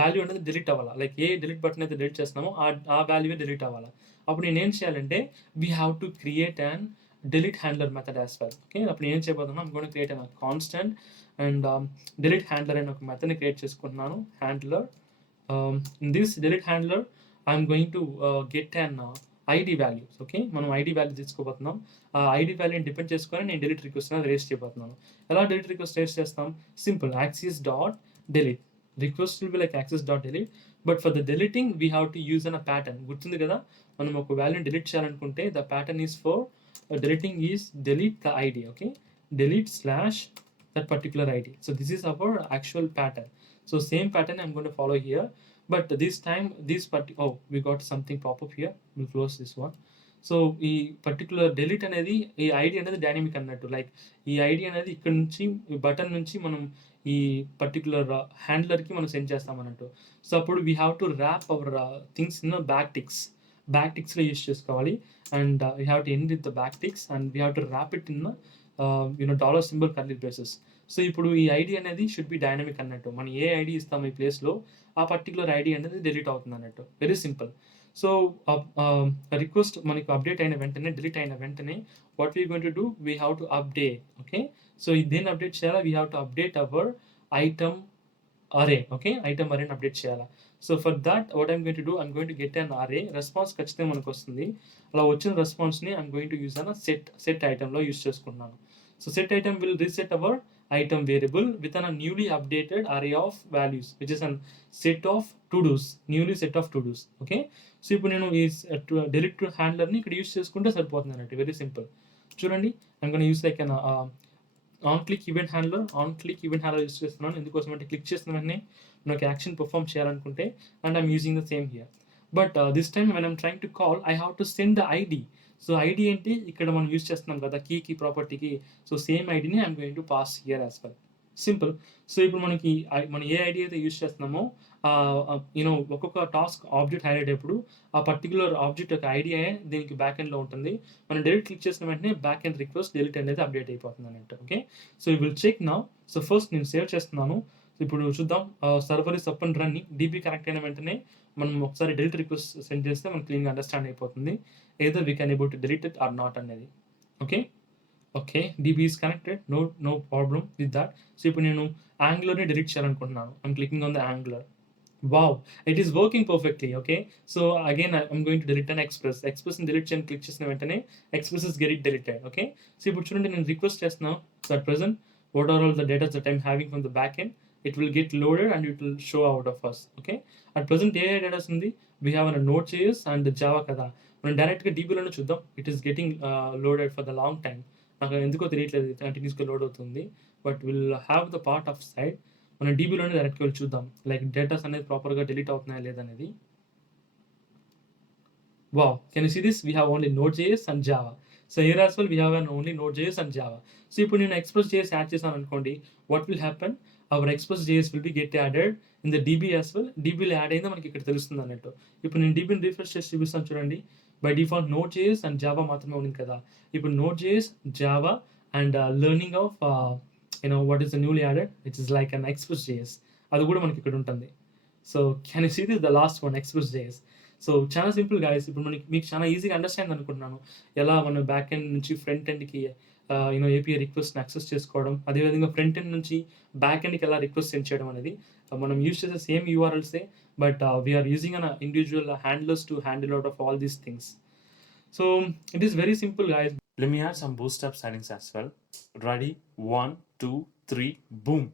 వాల్యూ అనేది డిలీట్ అవ్వాలి. లైక్ ఏ డిలీట్ బటన్ అయితే డిలీట్ చేస్తున్నామో ఆ వాల్యూవే డిలీట్ అవ్వాలి. అప్పుడు నేను ఏం చేయాలంటే we have to create and delete handler method as well. Okay, అప్పుడు ఏం చేయబోతున్నా, I'm going to create a constant and delete handler అనే ఒక మెథడ్ ని క్రియేట్ చేసుకుంటున్నాను. handler, in this delete handler I'm going to get an ID values. Okay, మనం ID value తీసుకోబోతున్నాం. ఆ ఐడి వాల్యూని డిపెండ్ చేసుకొని నేను డిలీట్ రిక్వెస్ట్ అనేది రేస్ చేయబోతున్నాను. ఎలా డిలీట్ రిక్వెస్ట్ రేస్ చేస్తాం? Simple, access dot delete. Request will be like access dot delete, but for the deleting we have to use an a pattern. గుర్తుంది కదా, మనం ఒక వాల్యూని డిలీట్ చేయాలనుకుంటే the pattern is for deleting is delete the id. Okay, delete slash that particular id. So this is our actual pattern. So same pattern I'm going to follow here, but this time oh, we got something pop up here. We'll close this one. So ఈ particular delete అనేది, ఈ ఐడి అనేది డైనమిక్ అన్నట్టు. లైక్ ఈ ఐడి అనేది ఇక్కడ నుంచి ఈ బటన్ నుంచి మనం ఈ పర్టికులర్ హ్యాండ్లర్కి మనం సెండ్ చేస్తాం అన్నట్టు. సో అప్పుడు we have to wrap our things in back టిక్స్లో యూస్ చేసుకోవాలి. And we have to end with the back ticks and we have to wrap it in dollar symbol curly braces. So ఇప్పుడు ఈ ఐడి అనేది should be dynamic అన్నట్టు. మనం ఏ ఐడి ఇస్తాము ఈ ప్లేస్లో, ఆ పర్టికులర్ ఐడి అనేది డిలీట్ అవుతుంది అన్నట్టు. Very simple. సో రిక్వెస్ట్ మనకు అప్డేట్ అయిన వెంటనే, డిలీట్ అయిన వెంటనే what we going to do, we have to update. Okay, so దేన్ని అప్డేట్ చేయాలా? We have to update our item array. Okay, item అరేని అప్డేట్ చేయాలా. So for that what I'm going to do, I'm going to get an array. Response ఖచ్చితంగా మనకు వస్తుంది. అలా వచ్చిన రెస్పాన్స్ని I'm going to use an set ఐటమ్లో యూజ్ చేసుకుంటున్నాను. So set item will reset our item variable within a newly updated array of values, which is a set of to-dos, newly set of to-dos. Okay, so ఇప్పుడు నేను ఈ delete హ్యాండ్లర్ని ఇక్కడ యూస్ చేసుకుంటే సరిపోతుంది అన్నట్టు. Very simple. చూడండి, I'm gonna use like an on click event handler use చేస్తున్నాను. ఎందుకోసం అంటే క్లిక్ చేసిన వెంటనే నాకు యాక్షన్ పర్ఫామ్ చేయాలనుకుంటే, and I'm using the same here. But this time when I'm trying to call, I have to send the ID. So ID ఏంటి, ఇక్కడ మనం యూజ్ చేస్తున్నాం కదా కీకి, ప్రాపర్టీకి. సో సేమ్ ఐడిని I'm going to pass here as well. Simple. So ఇప్పుడు మనకి మనం ఏ ఐడి అయితే యూజ్ చేస్తున్నామో ఒక్కొక్క టాస్క్ ఆబ్జెక్ట్ హైలైట్ అయ్యేప్పుడు ఆ పర్టికులర్ ఆబ్జెక్ట్ యొక్క ఐడియా దీనికి బ్యాక్ ఎండ్లో ఉంటుంది. మనం డెలిట్ క్లిక్ చేసిన వెంటనే బ్యాక్ ఎండ్ రిక్వెస్ట్ డెలిట్ అనేది అప్డేట్ అయిపోతుంది అన్నట్టు. Okay, so you will check now. So first నేను సేవ్ చేస్తున్నాను. ఇప్పుడు చూద్దాం, server is up and running. DB connect అయిన వెంటనే మనం ఒకసారి డెలిట్ రిక్వెస్ట్ సెండ్ చేస్తే మనకు క్లీన్గా అండర్స్టాండ్ అయిపోతుంది either we can able to delete it or not అనేది. Okay, DB is connected, no problem with that. So ఇప్పుడు నేను యాంగులర్ని డిలీట్ చేయాలనుకుంటున్నాను. I'm clicking on the Angular. Wow, it is working perfectly. Okay, so again I'm going to delete an ఎక్స్ప్రెస్ని delete చేయని click చేసిన వెంటనే Express is get deleted. Okay, so ఇప్పుడు చూడండి, నేను రిక్వెస్ట్ చేస్తున్నాను that present what are all the data that I'm having from the backend. It will get loaded and it will show out of us. Okay, at present ఏ data ఉంది, we have a Node.js and Java కదా. మనం డైరెక్ట్గా డీబీలోనే చూద్దాం. It is getting loaded for the long time. నాకు ఎందుకో తెలియట్లేదు, కంటిన్యూస్గా లోడ్ అవుతుంది. But will have the part of side. మనం డీబీలోనే డైరెక్ట్గా వెళ్ళి చూద్దాం, లైక్ డేటాస్ అనేది ప్రాపర్గా డిలీట్ అవుతున్నాయా లేదనేది. Wow, can you see this? We have only Node.js and Java. So here as well we have only Node.js and Java. So ఇప్పుడు నేను Express.js యాడ్ చేశాను అనుకోండి, what will happen? Our Express.js will be get added in the DB as well. DBలో add అయిందో మనకి ఇక్కడ తెలుస్తుంది అన్నట్టు. ఇప్పుడు నేను DBని రిఫ్రెష్ చేసి చూపిస్తాను చూడండి. By default Node.js and Java మాత్రమే ఉంది కదా. ఇప్పుడు Node.js, Java and learning of what is the newly added, which is like an Express.js. అది కూడా మనకి ఇక్కడ ఉంటుంది. So can you see this, the last one, Express.js. So చాలా సింపుల్ గాయస్. ఇప్పుడు మీకు చాలా ఈజీగా అండర్స్టాండ్ అనుకుంటున్నాను ఎలా మనం బ్యాక్ ఎండ్ నుంచి ఫ్రంట్ ఎండ్కి ఏపీఐ రిక్వెస్ట్ని యాక్సెస్ చేసుకోవడం, అదేవిధంగా ఫ్రంట్ ఎండ్ నుంచి బ్యాక్ ఎండ్కి ఎలా రిక్వెస్ట్ సెండ్ చేయడం అనేది. మనం యూజ్ చేసే సేమ్ యూఆర్ఎల్సే, but we're using an individual handlers to handle out of all these things. So it is very simple guys. Let me add some bootstrap settings as well. Ready? 1, 2, 3, boom.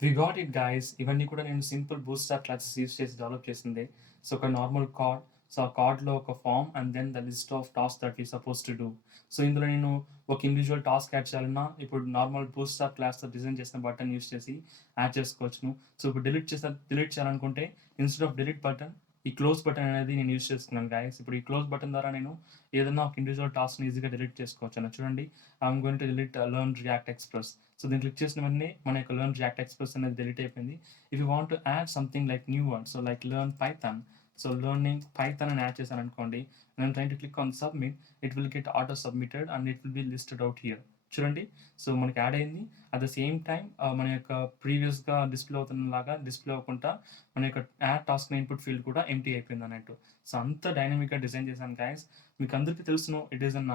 We got it guys. ఇవన్నీ కూడా నేను simple bootstrap classes use చేసి develop చేసిందే. So ఒక normal card, so ఆ కార్డ్లో ఒక form and then the list of task that we suppose to do. So ఇందులో నేను ఒక ఇండివిజువల్ టాస్క్ యాడ్ చేయాలన్నా ఇప్పుడు నార్మల్ బూట్స్ట్రాప్ క్లాస్తో డిజైన్ చేసిన బటన్ యూస్ చేసి యాడ్ చేసుకోవచ్చును. సో ఇప్పుడు డిలీట్ చేయాలనుకుంటే ఇన్స్టెడ్ ఆఫ్ డిలీట్ బటన్ ఈ క్లోజ్ బటన్ అనేది నేను యూస్ చేసుకున్నాను గాయస్. ఇప్పుడు ఈ క్లోజ్ బటన్ ద్వారా నేను ఏదైనా ఒక ఇండివిజువల్ టాస్క్ని ఈజీగా డిలీట్ చేసుకోవచ్చు అన్న. చూడండి, I'm going to delete learn react express. So దీన్ని క్లిక్ చేసిన వెంటనే మన యొక్క లెర్న్ రియాక్ట్ ఎక్స్ప్రెస్ అనేది డిలీట్ అయిపోయింది. If you want to add something like new word, so like learn Python, so learning Python అని యాడ్ చేశాను అనుకోండి, నేను train to click on submit, it will get auto submitted and it will be listed out here. చూడండి, సో మనకి యాడ్ అయింది. At the same time మన యొక్క ప్రీవియస్గా డిస్ప్లే అవుతున్నలాగా డిస్ప్లే అవ్వకుండా మన యొక్క యాడ్ టాస్క్ ఇన్పుట్ ఫీల్డ్ కూడా ఎంటీ అయిపోయింది అన్నట్టు. సో అంత డైనమిక్గా డిజైన్ చేశాను గైస్. మీకు అందరికీ తెలుసును, it is an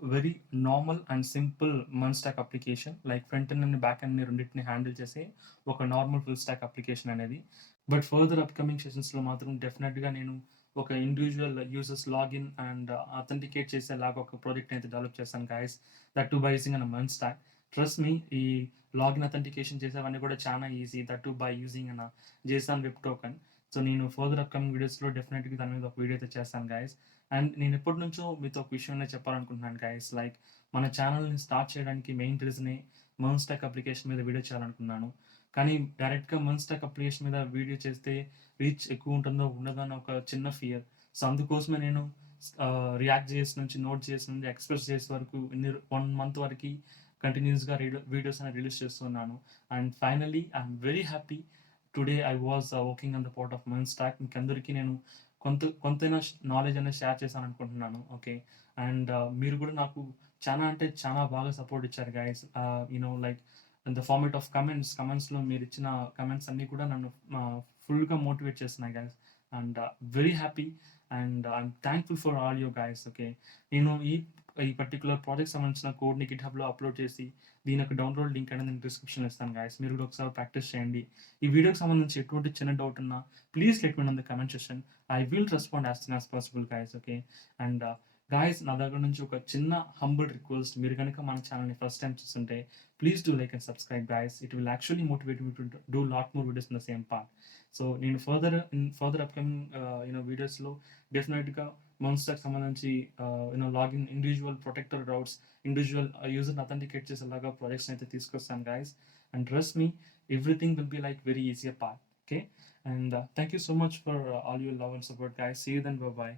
very normal and simple MERN stack application. Like front end and back end రెండింటిని హ్యాండిల్ చేసే ఒక నార్మల్ ఫుల్ స్టాక్ అప్లికేషన్ అనేది. బట్ ఫర్దర్ అప్కమింగ్ సెషన్స్లో మాత్రం డెఫినెట్గా నేను ఒక individual users login and authenticate చేసేలాగా ఒక ప్రాజెక్ట్ అయితే డెవలప్ చేశాను guys, that too by using an MERN stack. Trust me, ఈ లాగిన్ అథెంటికేషన్ చేసేవన్నీ కూడా చాలా easy, that too by using an Jason web token. So నేను ఫర్దర్ అప్కమింగ్ వీడియోస్లో డెఫినెట్గా దాని మీద ఒక వీడియో అయితే చేస్తాను గైస్. అండ్ నేను ఎప్పటి నుంచో మీతో ఒక విషయం చెప్పాలనుకుంటున్నాను గైస్. లైక్ మన ఛానల్ని స్టార్ట్ చేయడానికి మెయిన్ రీజనే మెర్న్ స్టాక్ అప్లికేషన్ మీద వీడియో చేయాలనుకున్నాను. కానీ డైరెక్ట్గా మెర్న్ స్టాక్ అప్లికేషన్ మీద వీడియో చేస్తే రీచ్ ఎక్కువ ఉంటుందో ఉండదో అని ఒక చిన్న ఫియర్. సో అందుకోసమే నేను రియాక్ట్ చేసి నుంచి, నోట్ చేసి నుంచి, ఎక్స్ప్రెస్ చేసే వరకు 1 month వరకు కంటిన్యూస్గా వీడియోస్ అనేది రిలీజ్ చేస్తున్నాను. And finally I'm very happy. Today I was working on the part of MERN stack. మీకు అందరికీ నేను కొంతైనా నాలెడ్జ్ అనేది షేర్ చేశాను అనుకుంటున్నాను. ఓకే, అండ్ మీరు కూడా నాకు చాలా అంటే చాలా బాగా సపోర్ట్ ఇచ్చారు guys. Like in the format of కమెంట్స్లో మీరు ఇచ్చిన కమెంట్స్ అన్నీ కూడా నన్ను ఫుల్గా మోటివేట్ చేస్తున్నాయి guys. And very happy and I'm thankful for all you guys. Okay, నేను ఈ పర్టికులర్ ప్రాజెక్ట్ సంబంధించిన కోడ్ని గిట్హబ్లో అప్లోడ్ చేసి దీని యొక్క డౌన్లోడ్ లింక్ అనేది నేను డిస్క్రిప్షన్లో ఇస్తాను గైస్. మీరు కూడా ఒకసారి ప్రాక్టీస్ చేయండి. ఈ వీడియోకి సంబంధించి ఎటువంటి చిన్న డౌట్ ఉన్నా please let me know in the comment section. I will respond as soon as possible guys. Okay, and guys, నా దగ్గర నుంచి ఒక చిన్న హంబుల్ రిక్వెస్ట్. మీరు కనుక మన ఛానల్ని ఫస్ట్ టైం చూస్తుంటే please do like and subscribe guys. It will actually motivate me to do lot more videos in the same part. So నేను ఫర్దర్ అప్కమింగ్ వీడియోస్లో డెఫినెట్గా మెర్న్ స్టాక్ సంబంధించి login, individual protector routes, individual యూజర్ని authenticate చేసేలాగా projects అయితే తీసుకొస్తాను guys. And trust me, everything will be like very easy part. Okay, and thank you so much for all your love and support guys. See you then, bye bye.